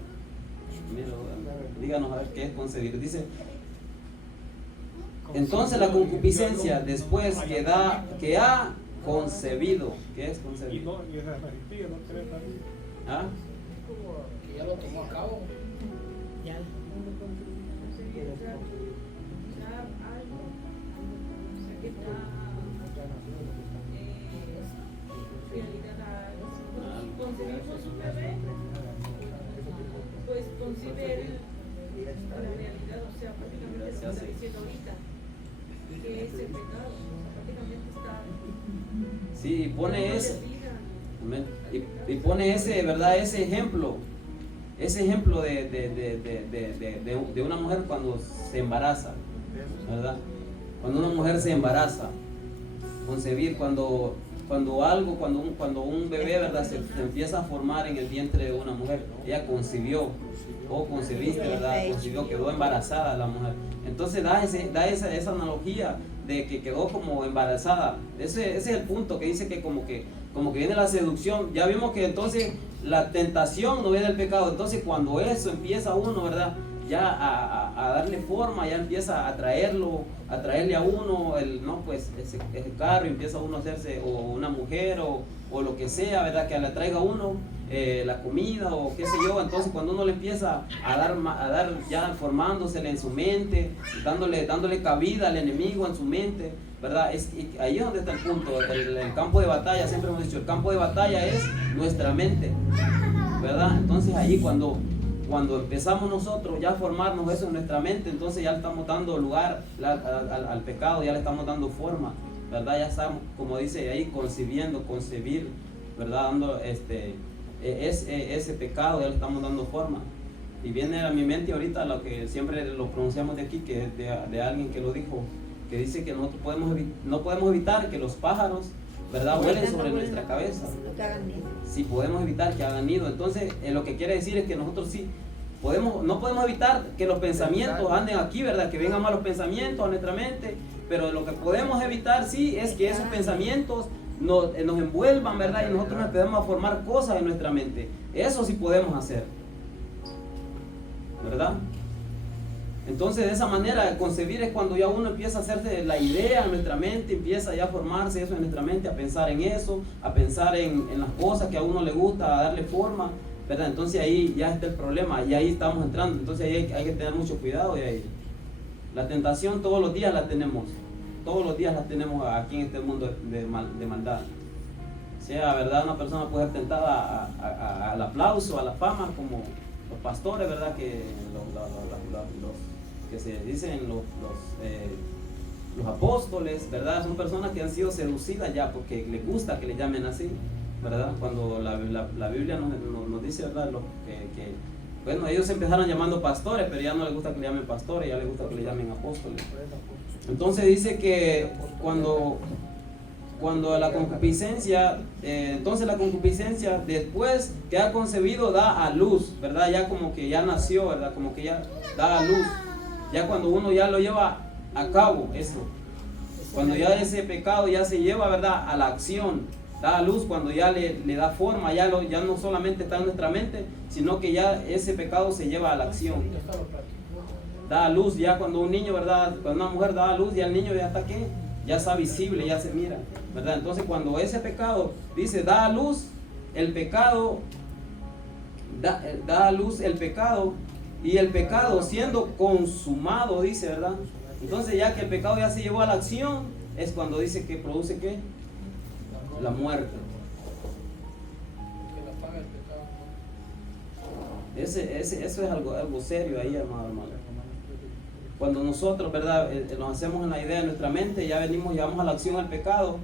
Mira, díganos a ver qué es concebir. Dice, entonces la concupiscencia, después que ha concebido, ¿qué es concebir? ¿Ah? Que ya lo tomó a cabo. Ya. Concebimos un bebé, pues concibe la realidad, o sea, prácticamente lo que está diciendo ahorita, que es el pecado, prácticamente está. Sí, pone ese. Y pone ese, ¿verdad?, ese ejemplo de una mujer cuando se embaraza, ¿verdad? Cuando una mujer se embaraza, concebir, cuando un bebé, ¿verdad?, se empieza a formar en el vientre de una mujer, ella concibió, o concebiste, ¿verdad?, concibió, quedó embarazada la mujer. Entonces da esa analogía de que quedó como embarazada. Ese es el punto que dice que como que viene la seducción. Ya vimos que entonces la tentación no viene del pecado. Entonces cuando eso empieza uno, ¿verdad?, ya a darle forma, ya empieza a traerle a uno ese carro, empieza uno a hacerse o una mujer o lo que sea, ¿verdad? Que le traiga a uno la comida o qué sé yo. Entonces cuando uno le empieza a dar ya formándosele en su mente, dándole cabida al enemigo en su mente, ¿verdad? Ahí es donde está el punto, el campo de batalla. Siempre hemos dicho, el campo de batalla es nuestra mente, ¿verdad? Entonces ahí cuando empezamos nosotros ya a formarnos eso en nuestra mente, entonces ya le estamos dando lugar al pecado, ya le estamos dando forma, ¿verdad? Ya estamos, como dice ahí, concebir, ¿verdad? Dando ese pecado, ya le estamos dando forma. Y viene a mi mente ahorita lo que siempre lo pronunciamos de aquí, que es de alguien que lo dijo, que dice que nosotros no podemos evitar que los pájaros, ¿verdad?, vuelen sobre nuestra cabeza. Si podemos evitar que hagan nido. Entonces, lo que quiere decir es que nosotros sí no podemos evitar que los pensamientos anden aquí, ¿verdad?, que vengan malos pensamientos a nuestra mente, pero lo que podemos evitar sí es que esos pensamientos nos envuelvan, ¿verdad?, y nosotros empezamos a formar cosas en nuestra mente. Eso sí podemos hacer, ¿verdad? Entonces, de esa manera, concebir es cuando ya uno empieza a hacerse la idea en nuestra mente, empieza ya a formarse eso en nuestra mente, a pensar en eso, a pensar en las cosas que a uno le gusta, a darle forma, ¿verdad? Entonces ahí ya está el problema, y ahí estamos entrando. Entonces ahí hay que tener mucho cuidado. Y ahí la tentación todos los días la tenemos aquí en este mundo de maldad. Sea, ¿verdad?, una persona puede ser tentada al aplauso, a la fama, como los pastores, ¿verdad?, que los que se dicen los apóstoles, ¿verdad? Son personas que han sido seducidas ya porque les gusta que les llamen así, ¿verdad? Cuando la Biblia nos dice, ¿verdad?, bueno, ellos empezaron llamando pastores, pero ya no les gusta que le llamen pastores, ya les gusta que le llamen apóstoles. Entonces dice que cuando la concupiscencia, entonces la concupiscencia, después que ha concebido, da a luz, ¿verdad? Ya como que ya nació, ¿verdad? Como que ya da a luz. Ya cuando uno ya lo lleva a cabo, eso. Cuando ya ese pecado ya se lleva, ¿verdad?, a la acción, da a luz, cuando ya le da forma, ya no solamente está en nuestra mente, sino que ya ese pecado se lleva a la acción. Da a luz, ya cuando un niño, ¿verdad?, cuando una mujer da a luz, ya el niño ya está aquí, ya está visible, ya se mira, ¿verdad? Entonces cuando ese pecado dice da a luz el pecado, da a luz el pecado, y el pecado siendo consumado, dice, ¿verdad? Entonces ya que el pecado ya se llevó a la acción, es cuando dice que produce ¿qué? La muerte. Eso es algo serio ahí, hermano. Cuando nosotros, ¿verdad?, nos hacemos una idea en nuestra mente, ya llevamos a la acción el pecado,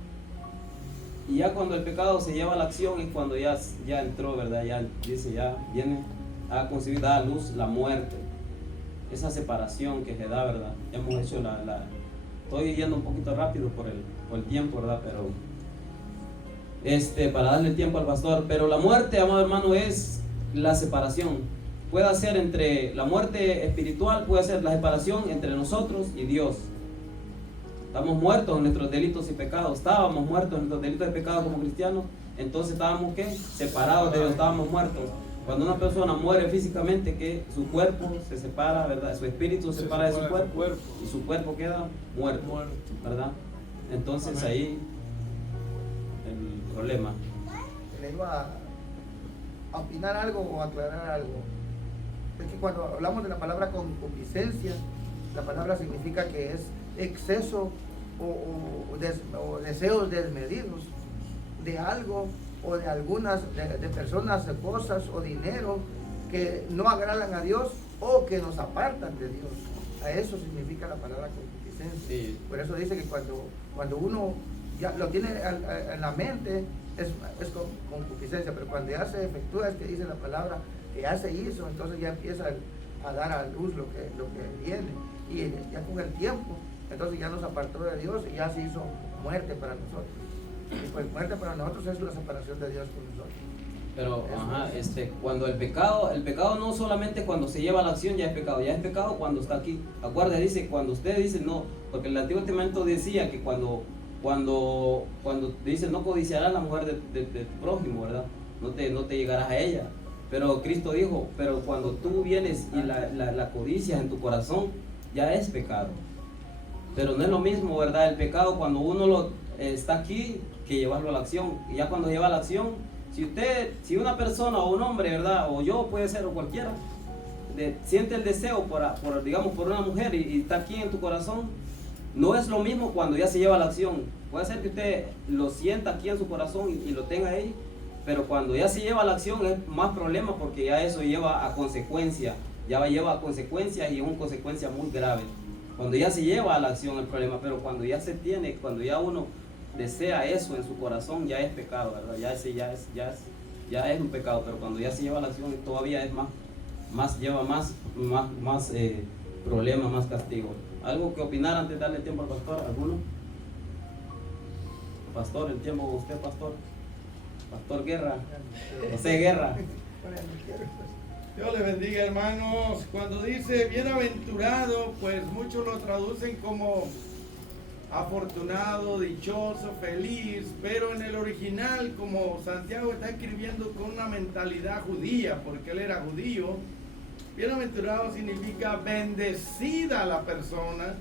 y ya cuando el pecado se lleva a la acción es cuando ya entró, ¿verdad? Ya dice, ya viene a concebir, da a luz la muerte. Esa separación que se da, ¿verdad? Hemos hecho estoy yendo un poquito rápido por el tiempo, ¿verdad? Pero para darle tiempo al pastor, pero la muerte, amado hermano, es la separación. Puede ser entre la muerte espiritual, puede ser la separación entre nosotros y Dios. Estamos muertos en nuestros delitos y pecados. Estábamos muertos en nuestros delitos y pecados como cristianos. Entonces estábamos ¿qué? Separados de Dios, estábamos muertos. Cuando una persona muere físicamente, que su cuerpo se separa, ¿verdad? Su espíritu se separa de su cuerpo y su cuerpo queda muerto, ¿verdad? Entonces ahí el problema. Le iba a opinar algo o aclarar algo. Es que cuando hablamos de la palabra concupiscencia, la palabra significa que es exceso o deseos desmedidos de algo o de algunas de personas, de cosas o dinero que no agradan a Dios o que nos apartan de Dios. A eso significa la palabra concupiscencia. Sí. Por eso dice que cuando uno ya lo tiene en la mente es concupiscencia, pero cuando ya se efectúa, es que dice la palabra que ya se hizo, entonces ya empieza a dar a luz lo que viene, y ya con el tiempo entonces ya nos apartó de Dios y ya se hizo muerte para nosotros. Y pues muerte para nosotros es la separación de Dios con nosotros. Pero cuando el pecado no solamente cuando se lleva a la acción ya es pecado cuando está aquí. Acuérdate, dice, cuando usted dice no, porque el Antiguo Testamento decía que cuando dice no codiciarás la mujer de tu prójimo, ¿verdad? No te llegarás a ella. Pero Cristo dijo, pero cuando tú vienes y la codicias en tu corazón, ya es pecado. Pero no es lo mismo, ¿verdad? El pecado cuando uno está aquí, que llevarlo a la acción. Y ya cuando lleva a la acción, si una persona o un hombre, ¿verdad? O yo, puede ser, o cualquiera, siente el deseo digamos, por una mujer y está aquí en tu corazón, no es lo mismo cuando ya se lleva a la acción. Puede ser que usted lo sienta aquí en su corazón y lo tenga ahí, pero cuando ya se lleva a la acción es más problema, porque ya eso lleva a consecuencias, lleva a consecuencias y es una consecuencia muy grave. Cuando ya se lleva a la acción el problema, pero cuando ya cuando ya uno desea eso en su corazón, ya es pecado, ¿verdad? Ya es un pecado, pero cuando ya se lleva a la acción todavía es lleva más problemas, más castigo. ¿Algo que opinar antes de darle tiempo al pastor? ¿Alguno? Pastor, el tiempo, usted, pastor. Pastor Guerra. José Guerra. Dios le bendiga, hermanos. Cuando dice bienaventurado, pues muchos lo traducen como afortunado, dichoso, feliz, pero en el original, como Santiago está escribiendo con una mentalidad judía, porque él era judío, bienaventurado significa bendecida la persona.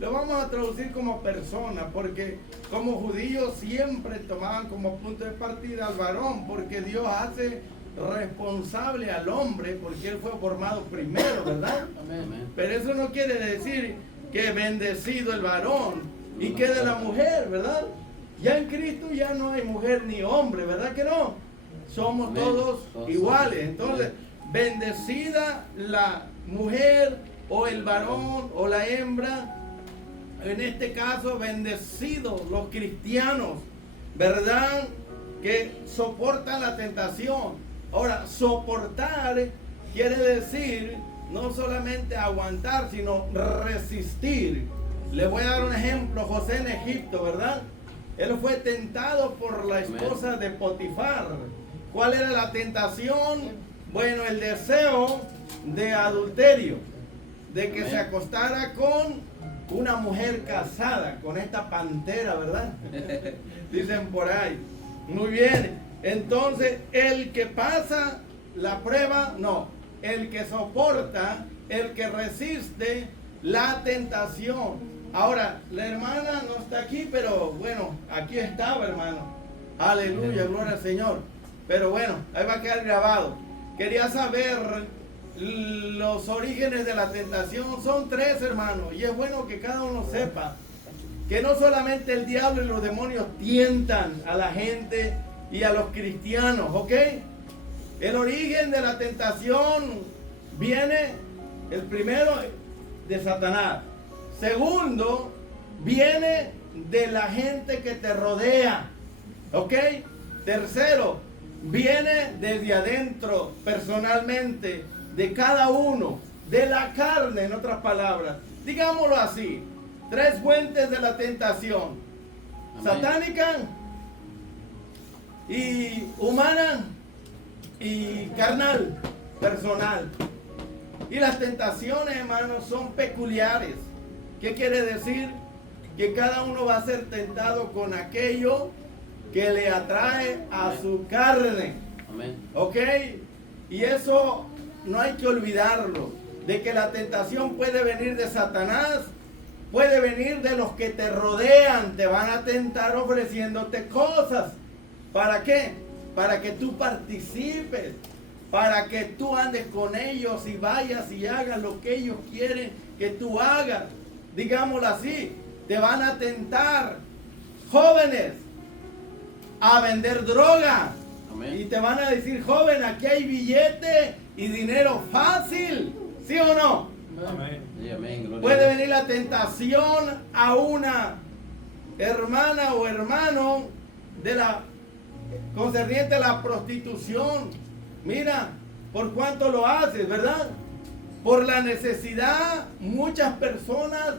Lo vamos a traducir como persona, porque como judíos siempre tomaban como punto de partida al varón, porque Dios hace responsable al hombre, porque él fue formado primero, ¿verdad? Amén. Pero eso no quiere decir que bendecido el varón y quede la mujer, ¿verdad? Ya en Cristo ya no hay mujer ni hombre, ¿verdad que no? Somos todos iguales. Entonces, bendecida la mujer o el varón o la hembra. En este caso, bendecidos los cristianos, ¿verdad? Que soportan la tentación. Ahora, soportar quiere decir no solamente aguantar, sino resistir. Le voy a dar un ejemplo. José en Egipto, ¿verdad? Él fue tentado por la esposa de Potifar. ¿Cuál era la tentación? Bueno, el deseo de adulterio, de que se acostara con una mujer casada, con esta pantera, ¿verdad? Dicen por ahí. Muy bien. Entonces, el que pasa la prueba, no. El que soporta, el que resiste la tentación. Ahora, la hermana no está aquí, pero bueno, aquí estaba, hermano. Aleluya, gloria al Señor. Pero bueno, ahí va a quedar grabado. Quería saber los orígenes de la tentación. Son 3, hermanos, y es bueno que cada uno sepa que no solamente el diablo y los demonios tientan a la gente y a los cristianos, ¿ok? El origen de la tentación viene, el primero, de Satanás. Segundo, viene de la gente que te rodea, ¿ok? Tercero, viene desde adentro, personalmente, de cada uno, de la carne, en otras palabras. Digámoslo así, 3 fuentes de la tentación. Amén. Satánica, y humana, y carnal, personal. Y las tentaciones, hermanos, son peculiares. ¿Qué quiere decir? Que cada uno va a ser tentado con aquello que le atrae a su carne. Amén. ¿Ok? Y eso no hay que olvidarlo, de que la tentación puede venir de Satanás, puede venir de los que te rodean, te van a tentar ofreciéndote cosas. ¿Para qué? Para que tú participes, para que tú andes con ellos y vayas y hagas lo que ellos quieren que tú hagas. Digámoslo así, te van a tentar, jóvenes, a vender droga. Amén. Y te van a decir, joven, aquí hay billete y dinero fácil, ¿sí o no? Amén. Sí, amén. Puede venir la tentación a una hermana o hermano de la concerniente a la prostitución. Mira, ¿por cuánto lo haces, verdad? Por la necesidad, muchas personas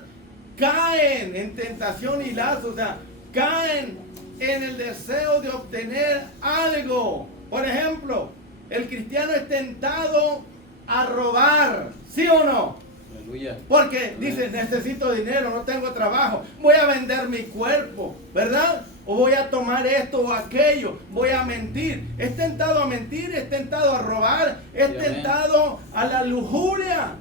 caen en tentación y lazo, o sea, caen en el deseo de obtener algo. Por ejemplo, el cristiano es tentado a robar, ¿sí o no? Aleluya. Porque dice, necesito dinero, no tengo trabajo, voy a vender mi cuerpo, ¿verdad? o voy a tomar esto o aquello, voy a mentir. Es tentado a mentir, es tentado a robar, es tentado a la lujuria,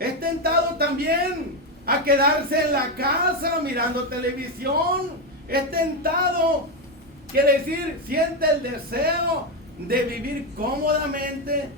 es tentado también a quedarse en la casa mirando televisión, es tentado, quiere decir, siente el deseo de vivir cómodamente,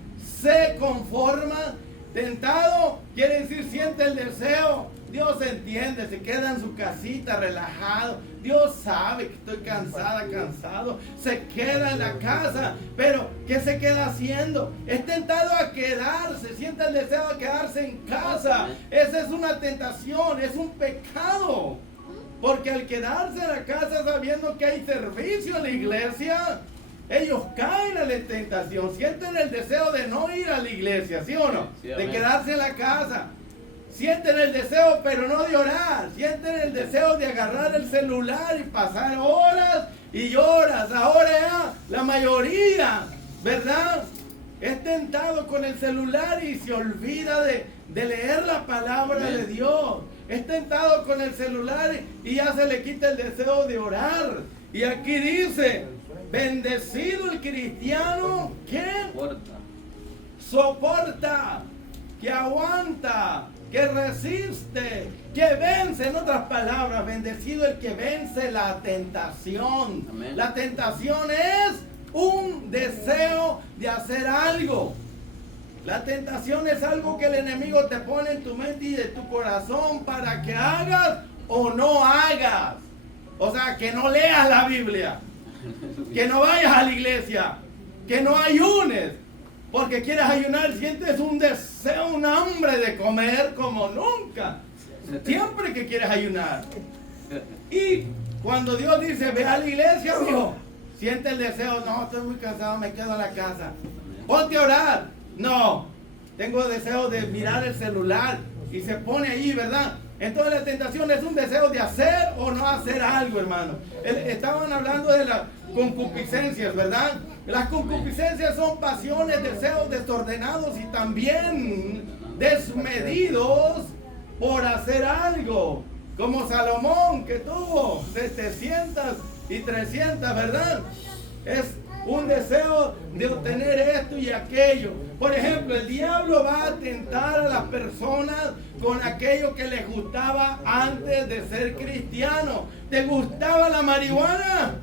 se conforma. Tentado quiere decir siente el deseo. Dios entiende, se queda en su casita relajado. Dios sabe que estoy cansada, cansado. Se queda en la casa. Pero ¿qué se queda haciendo? Es tentado a quedarse, siente el deseo de quedarse en casa. Esa es una tentación, es un pecado. Porque al quedarse en la casa sabiendo que hay servicio en la iglesia, ellos caen en la tentación, sienten el deseo de no ir a la iglesia, ¿sí o no? Sí, de quedarse en la casa. Sienten el deseo, pero no de orar. Sienten el deseo de agarrar el celular y pasar horas y horas. Ahora ya la mayoría, ¿verdad? Es tentado con el celular y se olvida de leer la palabra de Dios. Es tentado con el celular y ya se le quita el deseo de orar. Y aquí dice, bendecido el cristiano que soporta, que aguanta, que resiste, que vence. En otras palabras, bendecido el que vence la tentación. Amén. La tentación es un deseo de hacer algo. La tentación es algo que el enemigo te pone en tu mente y de tu corazón para que hagas o no hagas. O sea, que no leas la Biblia, que no vayas a la iglesia, que no ayunes. Porque quieres ayunar, sientes un deseo, un hambre de comer como nunca. Siempre que quieres ayunar. Y cuando Dios dice, ve a la iglesia, hijo, siente el deseo, no, estoy muy cansado, me quedo en la casa. Ponte a orar. No, tengo deseo de mirar el celular y se pone ahí, ¿verdad? Entonces la tentación es un deseo de hacer o no hacer algo, hermano. Estaban hablando de las concupiscencias, ¿verdad? Las concupiscencias son pasiones, deseos desordenados y también desmedidos por hacer algo. Como Salomón, que tuvo 700 y 300, ¿verdad? Es un deseo de obtener esto y aquello. Por ejemplo, el diablo va a tentar a las personas con aquello que les gustaba antes de ser cristiano. ¿Te gustaba la marihuana?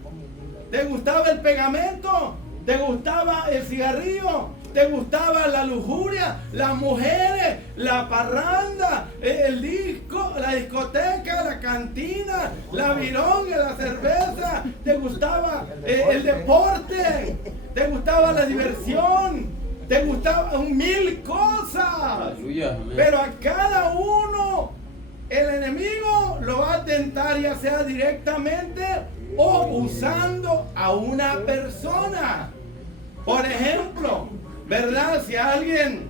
¿Te gustaba el pegamento? ¿Te gustaba el cigarrillo? ¿Te gustaba la lujuria? Las mujeres, la parranda, el disco, la discoteca, la cantina, la vironga, la cerveza. ¿Te gustaba el deporte? ¿Te gustaba la diversión? ¿Te gustaban mil cosas? Aleluya, amén. Pero a cada uno el enemigo lo va a tentar, ya sea directamente o usando a una persona. Por ejemplo, ¿verdad? Si a alguien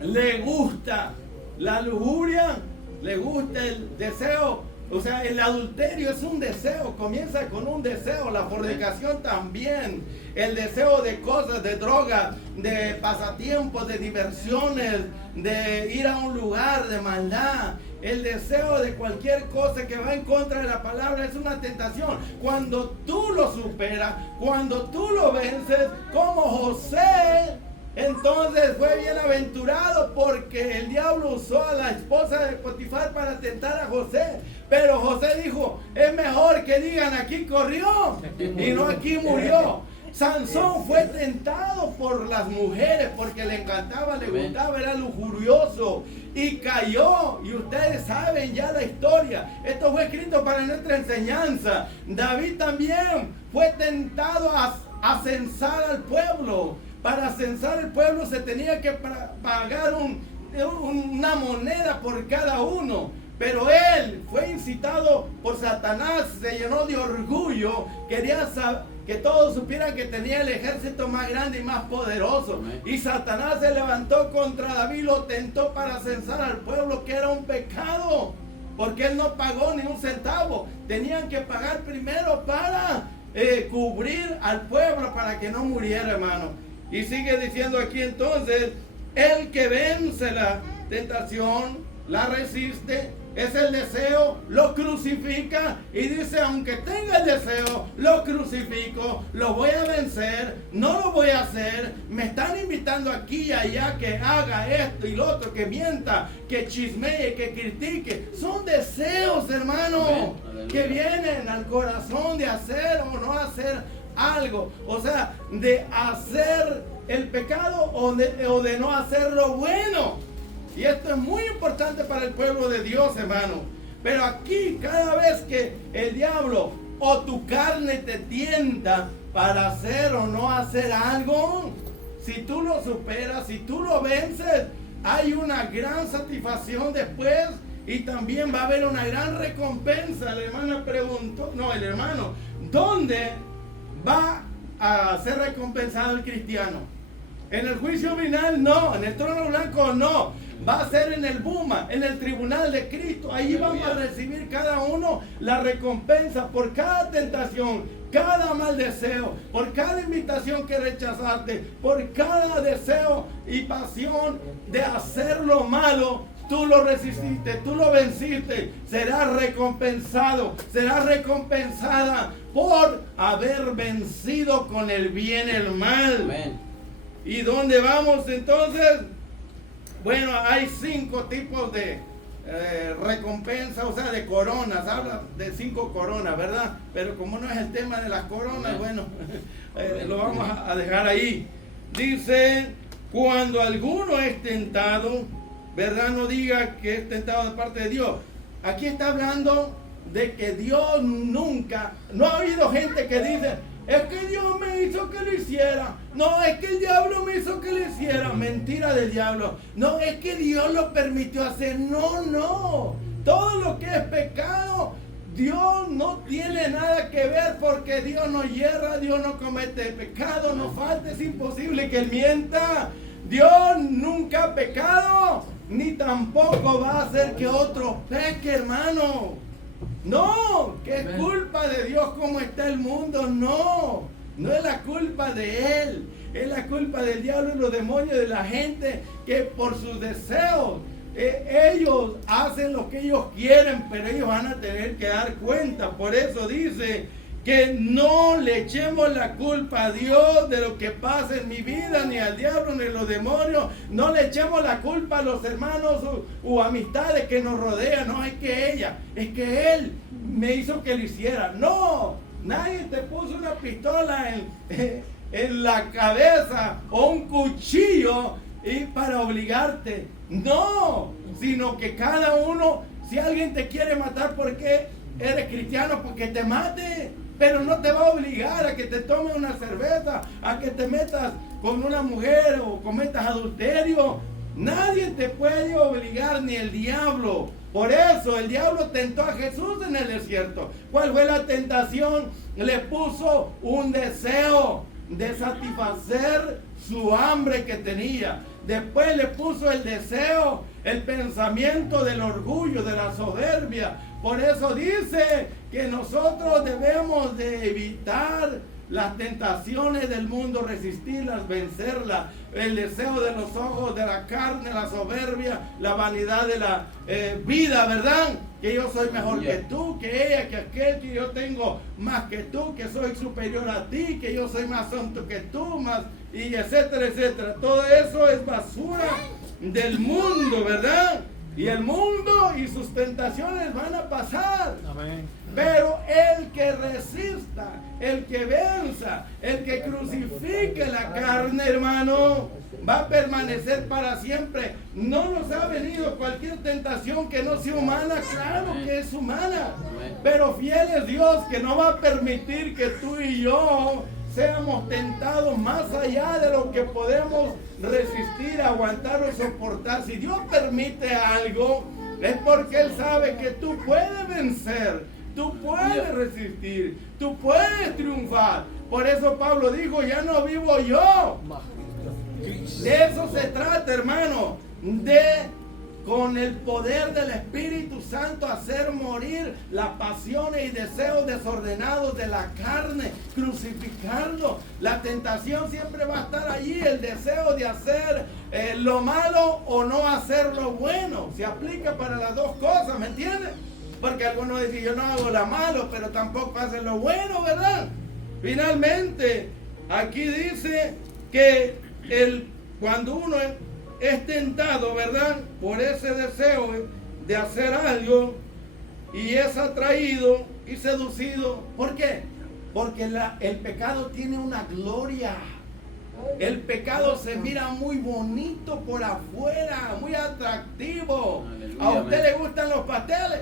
le gusta la lujuria, le gusta el deseo, o sea, el adulterio es un deseo, comienza con un deseo, la fornicación también, el deseo de cosas, de drogas, de pasatiempos, de diversiones, de ir a un lugar de maldad. El deseo de cualquier cosa que va en contra de la palabra es una tentación. Cuando tú lo superas, cuando tú lo vences, como José, entonces fue bienaventurado porque el diablo usó a la esposa de Potifar para tentar a José. Pero José dijo, es mejor que digan aquí corrió y no aquí murió. Sansón fue tentado por las mujeres porque le encantaba, le gustaba, era lujurioso y cayó. Y ustedes saben ya la historia. Esto fue escrito para nuestra enseñanza. David también fue tentado a censar al pueblo. Para censar el pueblo se tenía que pagar una moneda por cada uno. Pero él fue incitado por Satanás, se llenó de orgullo, quería que todos supieran que tenía el ejército más grande y más poderoso. Y Satanás se levantó contra David, lo tentó para censar al pueblo, que era un pecado, porque él no pagó ni un centavo. Tenían que pagar primero para cubrir al pueblo, para que no muriera, hermano. Y sigue diciendo aquí entonces, el que vence la tentación, la resiste, es el deseo, lo crucifica y dice, aunque tenga el deseo, lo crucifico, lo voy a vencer, no lo voy a hacer, me están invitando aquí y allá que haga esto y lo otro, que mienta, que chismee, que critique. Son deseos, hermano, que vienen al corazón de hacer o no hacer algo, o sea, de hacer el pecado o de no hacer lo bueno. Y esto es muy importante para el pueblo de Dios, hermano. Pero aquí, cada vez que el diablo o tu carne te tienta para hacer o no hacer algo, si tú lo superas, si tú lo vences, hay una gran satisfacción después y también va a haber una gran recompensa. La hermana preguntó, no, el hermano, ¿dónde va a ser recompensado el cristiano? En el juicio final no, en el trono blanco no, va a ser en el Buma, en el tribunal de Cristo. Ahí vamos a recibir cada uno la recompensa por cada tentación, cada mal deseo, por cada invitación que rechazaste, por cada deseo y pasión de hacer lo malo. Tú lo resististe, tú lo venciste, serás recompensado, serás recompensada por haber vencido con el bien el mal. Amén. ¿Y dónde vamos entonces? Bueno, hay 5 tipos de recompensa, o sea, de coronas. Habla de 5 coronas, ¿verdad? Pero como no es el tema de las coronas, bueno, lo vamos a dejar ahí. Dice, cuando alguno es tentado, ¿verdad? No diga que es tentado de parte de Dios. Aquí está hablando de que Dios nunca, no ha habido gente que dice, es que Dios me hizo que lo hiciera. No, es que el diablo me hizo que lo hiciera. Mentira del diablo. No, es que Dios lo permitió hacer. No, no. Todo lo que es pecado, Dios no tiene nada que ver, porque Dios no hierra, Dios no comete pecado, no falta, es imposible que Él mienta. Dios nunca ha pecado, ni tampoco va a hacer que otro peque, hermano. No, que es culpa de Dios como está el mundo. No, no es la culpa de Él, es la culpa del diablo y los demonios, de la gente que por sus deseos ellos hacen lo que ellos quieren, pero ellos van a tener que dar cuenta. Por eso dice que no le echemos la culpa a Dios de lo que pasa en mi vida, ni al diablo, ni a los demonios. No le echemos la culpa a los hermanos o amistades que nos rodean. No, es que ella, es que él me hizo que lo hiciera. No, nadie te puso una pistola en la cabeza o un cuchillo para obligarte. No, sino que cada uno, si alguien te quiere matar porque eres cristiano, porque te mate. Pero no te va a obligar a que te tomes una cerveza, a que te metas con una mujer o cometas adulterio. Nadie te puede obligar, ni el diablo. Por eso el diablo tentó a Jesús en el desierto. ¿Cuál fue la tentación? Le puso un deseo de satisfacer su hambre que tenía. Después le puso el deseo, el pensamiento del orgullo, de la soberbia. Por eso dice que nosotros debemos de evitar las tentaciones del mundo, resistirlas, vencerlas. El deseo de los ojos, de la carne, la soberbia, la vanidad de la vida, ¿verdad? Que yo soy mejor que tú, que ella, que aquel, que yo tengo más que tú, que soy superior a ti, que yo soy más santo que tú, más, y etcétera, etcétera. Todo eso es basura del mundo, ¿verdad? Y el mundo y sus tentaciones van a pasar. Amén. Pero el que resista, el que venza, el que crucifique la carne, hermano, va a permanecer para siempre. No nos ha venido cualquier tentación que no sea humana. Claro que es humana. Pero fiel es Dios, que no va a permitir que tú y yo seamos tentados más allá de lo que podemos resistir, aguantar o soportar. Si Dios permite algo, es porque Él sabe que tú puedes vencer, tú puedes resistir, tú puedes triunfar. Por eso Pablo dijo, ya no vivo yo. De eso se trata, hermano, de con el poder del Espíritu Santo hacer morir las pasiones y deseos desordenados de la carne, crucificarlo. La tentación siempre va a estar allí, el deseo de hacer lo malo o no hacer lo bueno. Se aplica para las dos cosas, ¿me entiendes? Porque algunos dicen, yo no hago lo malo, pero tampoco hacen lo bueno, ¿verdad? Finalmente, aquí dice que cuando uno es tentado, ¿verdad?, por ese deseo de hacer algo y es atraído y seducido. ¿Por qué? Porque el pecado tiene una gloria. El pecado se mira muy bonito por afuera, muy atractivo. Aleluya, ¿A usted amén. le gustan los pasteles?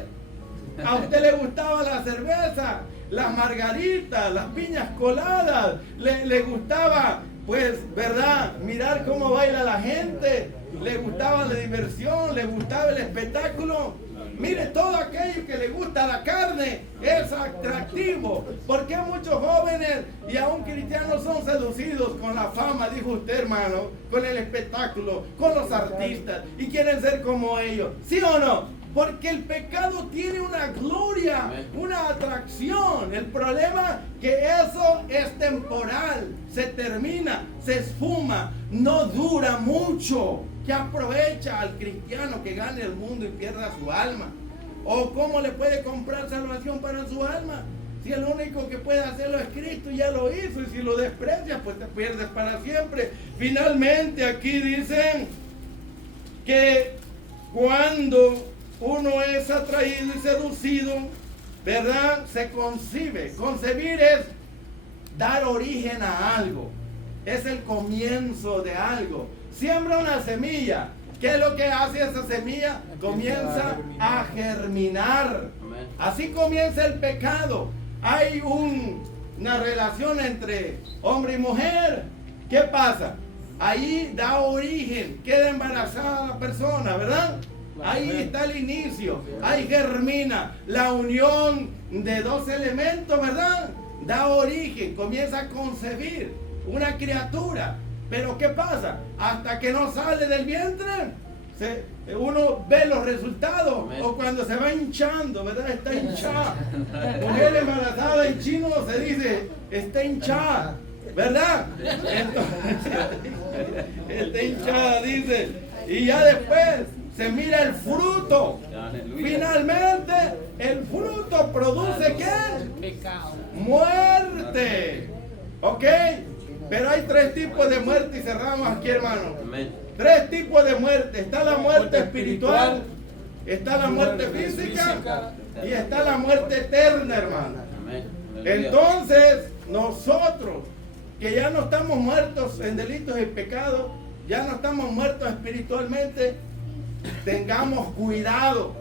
¿A usted le gustaba la cerveza, las margaritas, las piñas coladas? ¿Le gustaba, pues, verdad, mirar cómo baila la gente? ¿Le gustaba la diversión? ¿Le gustaba el espectáculo? Mire, todo aquello que le gusta la carne es atractivo. Porque muchos jóvenes y aún cristianos son seducidos con la fama, dijo usted, hermano, con el espectáculo, con los artistas, y quieren ser como ellos? ¿Sí o no? Porque el pecado tiene una gloria, una atracción. El problema es que eso es temporal, se termina, se esfuma, no dura mucho. ¿Qué aprovecha al cristiano que gane el mundo y pierda su alma? ¿O cómo le puede comprar salvación para su alma? Si el único que puede hacerlo es Cristo, ya lo hizo, y si lo desprecias, pues te pierdes para siempre. Finalmente aquí dicen que cuando uno es atraído y seducido, ¿verdad?, se concibe. Concebir es dar origen a algo, es el comienzo de algo. Siembra una semilla. ¿Qué es lo que hace esa semilla? Comienza a germinar. Así comienza el pecado. Hay una relación entre hombre y mujer. ¿Qué pasa? Ahí da origen, queda embarazada la persona, ¿verdad? Ahí está el inicio, ahí germina la unión de dos elementos, ¿verdad? Da origen, comienza a concebir una criatura. Pero ¿qué pasa? Hasta que no sale del vientre, uno ve los resultados. O cuando se va hinchando, ¿verdad? Está hinchada. Mujer embarazada en chino se dice, está hinchada, ¿verdad? Entonces, está hinchada, dice. Y ya después se mira el fruto. Aleluya. Finalmente, el fruto produce ¿qué? Pecado. Muerte. ¿Ok? Pero hay tres tipos de muerte y cerramos aquí, hermano. Amén. Tres tipos de muerte. Está la muerte espiritual, está la muerte física y está la muerte eterna, hermano. Amén. Aleluya. Entonces, nosotros que ya no estamos muertos en delitos y pecados, ya no estamos muertos espiritualmente, tengamos cuidado,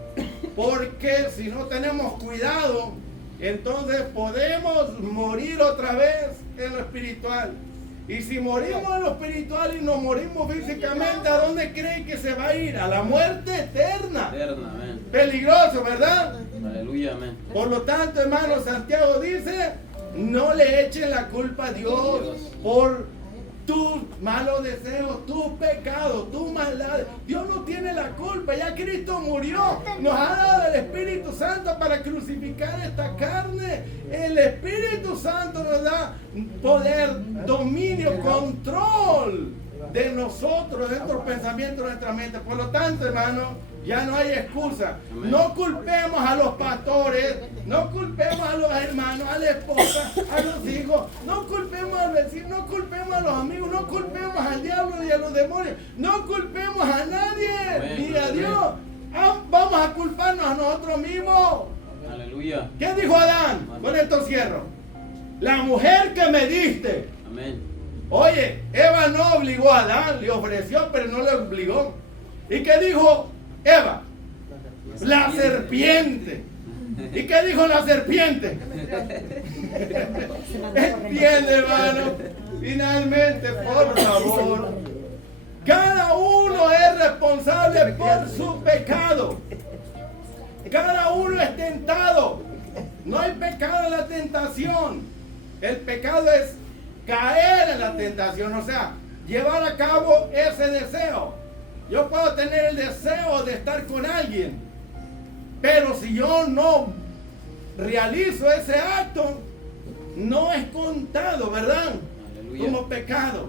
porque si no tenemos cuidado, entonces podemos morir otra vez en lo espiritual. Y si morimos en lo espiritual y nos morimos físicamente, ¿a dónde creen que se va a ir? A la muerte eterna. Eterna, amén. Peligroso, ¿verdad? Aleluya, amén. Por lo tanto, hermano, Santiago dice, no le echen la culpa a Dios por tus malos deseos, tus pecados, tus maldades. Dios no tiene la culpa, ya Cristo murió, nos ha dado el Espíritu Santo para crucificar esta carne. El Espíritu Santo nos da poder, dominio, control de nosotros, de nuestros pensamientos, de nuestra mente. Por lo tanto, hermano, ya no hay excusa. Amén. No culpemos a los pastores, no culpemos a los hermanos, a la esposa, a los hijos, no culpemos al vecino, no culpemos a los amigos, no culpemos al diablo y a los demonios, no culpemos a nadie, Amén. ni a Dios. Vamos a culparnos a nosotros mismos. Aleluya. ¿Qué dijo Adán? Con esto cierro. La mujer que me diste. Amén. Oye, Eva no obligó a Adán, le ofreció, pero no le obligó. ¿Y qué dijo Eva? La serpiente. ¿Y qué dijo la serpiente? Entiende, hermano. Finalmente, por favor, cada uno es responsable por su pecado. Cada uno es tentado. No hay pecado en la tentación. El pecado es caer en la tentación, o sea, llevar a cabo ese deseo. Yo puedo tener el deseo de estar con alguien, pero si yo no realizo ese acto, no es contado, ¿verdad? Aleluya. Como pecado.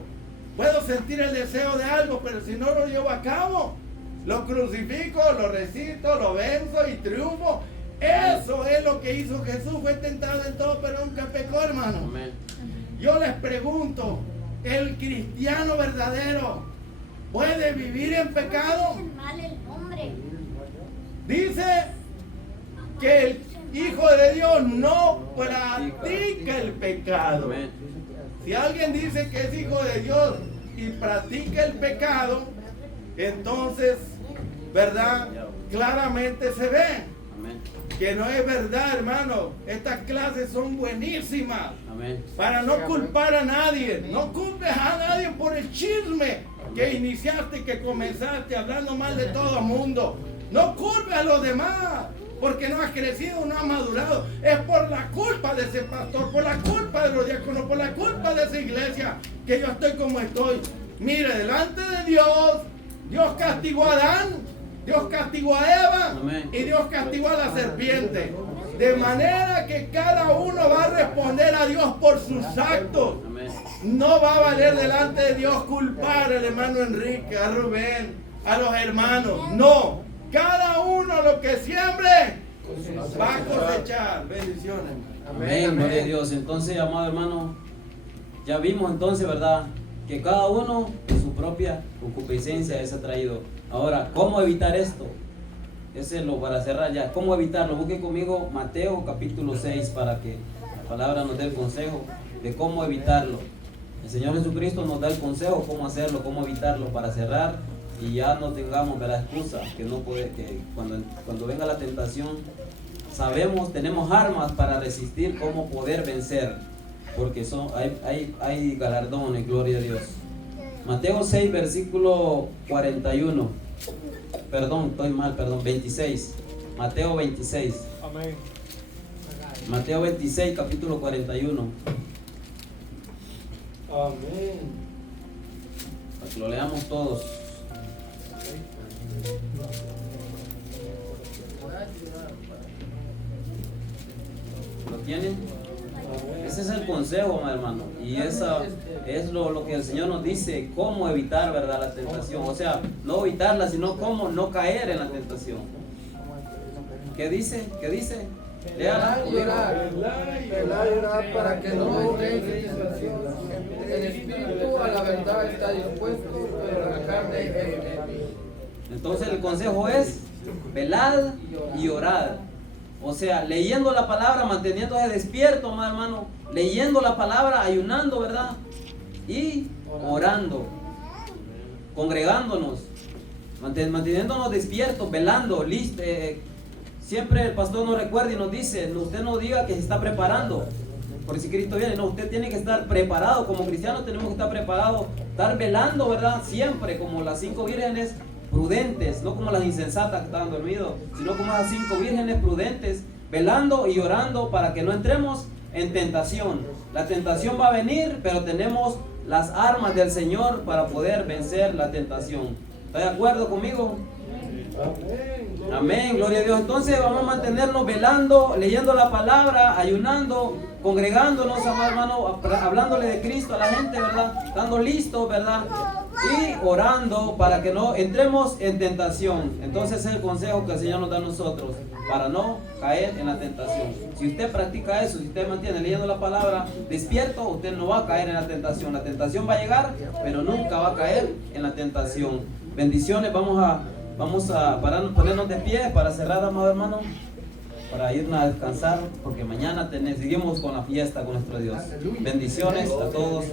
Puedo sentir el deseo de algo, pero si no lo llevo a cabo, lo crucifico, lo recito, lo venzo y triunfo. Eso es lo que hizo Jesús. Fue tentado en todo, pero nunca pecó, hermano. Amén. Yo les pregunto, ¿el cristiano verdadero puede vivir en pecado? Dice que el Hijo de Dios no practica el pecado. Amén. Si alguien dice que es hijo de Dios y practica el pecado, entonces, ¿verdad? Claramente se ve Amén. que no es verdad, hermano. Estas clases son buenísimas. Amén. Para no culpar a nadie. No culpes a nadie por el chisme que iniciaste, que comenzaste hablando mal de todo el mundo. No culpes a los demás porque no has crecido, no has madurado. Es por la culpa de ese pastor, por la culpa de los diáconos, por la culpa de esa iglesia que yo estoy como estoy. Mire, delante de Dios, Dios castigó a Adán, Dios castigó a Eva. Amén. Y Dios castigó a la serpiente. De manera que cada uno va a responder a Dios por sus actos. Amén. No va a valer delante de Dios culpar al hermano Enrique, a Rubén, a los hermanos. No. Cada uno lo que siembre va a cosechar. Bendiciones. Amén, gloria a Dios. Entonces, amado hermano, ya vimos entonces, ¿verdad? Que cada uno en su propia concupiscencia es atraído. Ahora, ¿cómo evitar esto? Ese es lo para cerrar ya. ¿Cómo evitarlo? Busque conmigo Mateo capítulo 6 para que la palabra nos dé el consejo de cómo evitarlo. El Señor Jesucristo nos da el consejo cómo hacerlo, cómo evitarlo para cerrar y ya no tengamos la excusa que no puede, que cuando venga la tentación sabemos, tenemos armas para resistir, cómo poder vencer, porque hay galardones, gloria a Dios. Mateo 6 versículo 41. Perdón, estoy mal, perdón, 26. Mateo 26. Amén. Mateo 26, capítulo 41. Amén. Para que lo leamos todos. ¿Lo tienen? Ese es el consejo, mi hermano. Y esa es lo que el Señor nos dice, cómo evitar, ¿verdad?, la tentación. O sea, no evitarla, sino cómo no caer en la tentación. ¿Qué dice? ¿Qué dice? Léala. Velar para que no estéis en tentación. El espíritu a la verdad está dispuesto, pero la carne es débil. Entonces el consejo es velad y orad. O sea, leyendo la palabra, manteniéndose despierto, mi hermano, leyendo la palabra, ayunando, ¿verdad? Y orando, congregándonos, manteniéndonos despiertos, velando, listo. Siempre el pastor nos recuerda y nos dice, usted no diga que se está preparando, por si Cristo viene. No, usted tiene que estar preparado. Como cristianos tenemos que estar preparados, estar velando, ¿verdad? Siempre, como las 5 vírgenes prudentes, no como las insensatas que estaban dormidos, sino como las 5 vírgenes prudentes, velando y orando para que no entremos en tentación. La tentación va a venir, pero tenemos las armas del Señor para poder vencer la tentación. ¿Está de acuerdo conmigo? Amén, gloria a Dios. Entonces vamos a mantenernos velando, leyendo la palabra, ayunando, congregándonos, amado hermano, hablándole de Cristo a la gente, ¿verdad? Estando listos, ¿verdad? Y orando para que no entremos en tentación. Entonces es el consejo que el Señor nos da a nosotros, para no caer en la tentación. Si usted practica eso, si usted mantiene leyendo la palabra despierto, usted no va a caer en la tentación. La tentación va a llegar, pero nunca va a caer en la tentación. Bendiciones, vamos a ponernos de pie para cerrar, amado hermano, para irnos a descansar, porque mañana seguimos con la fiesta con nuestro Dios. Bendiciones a todos.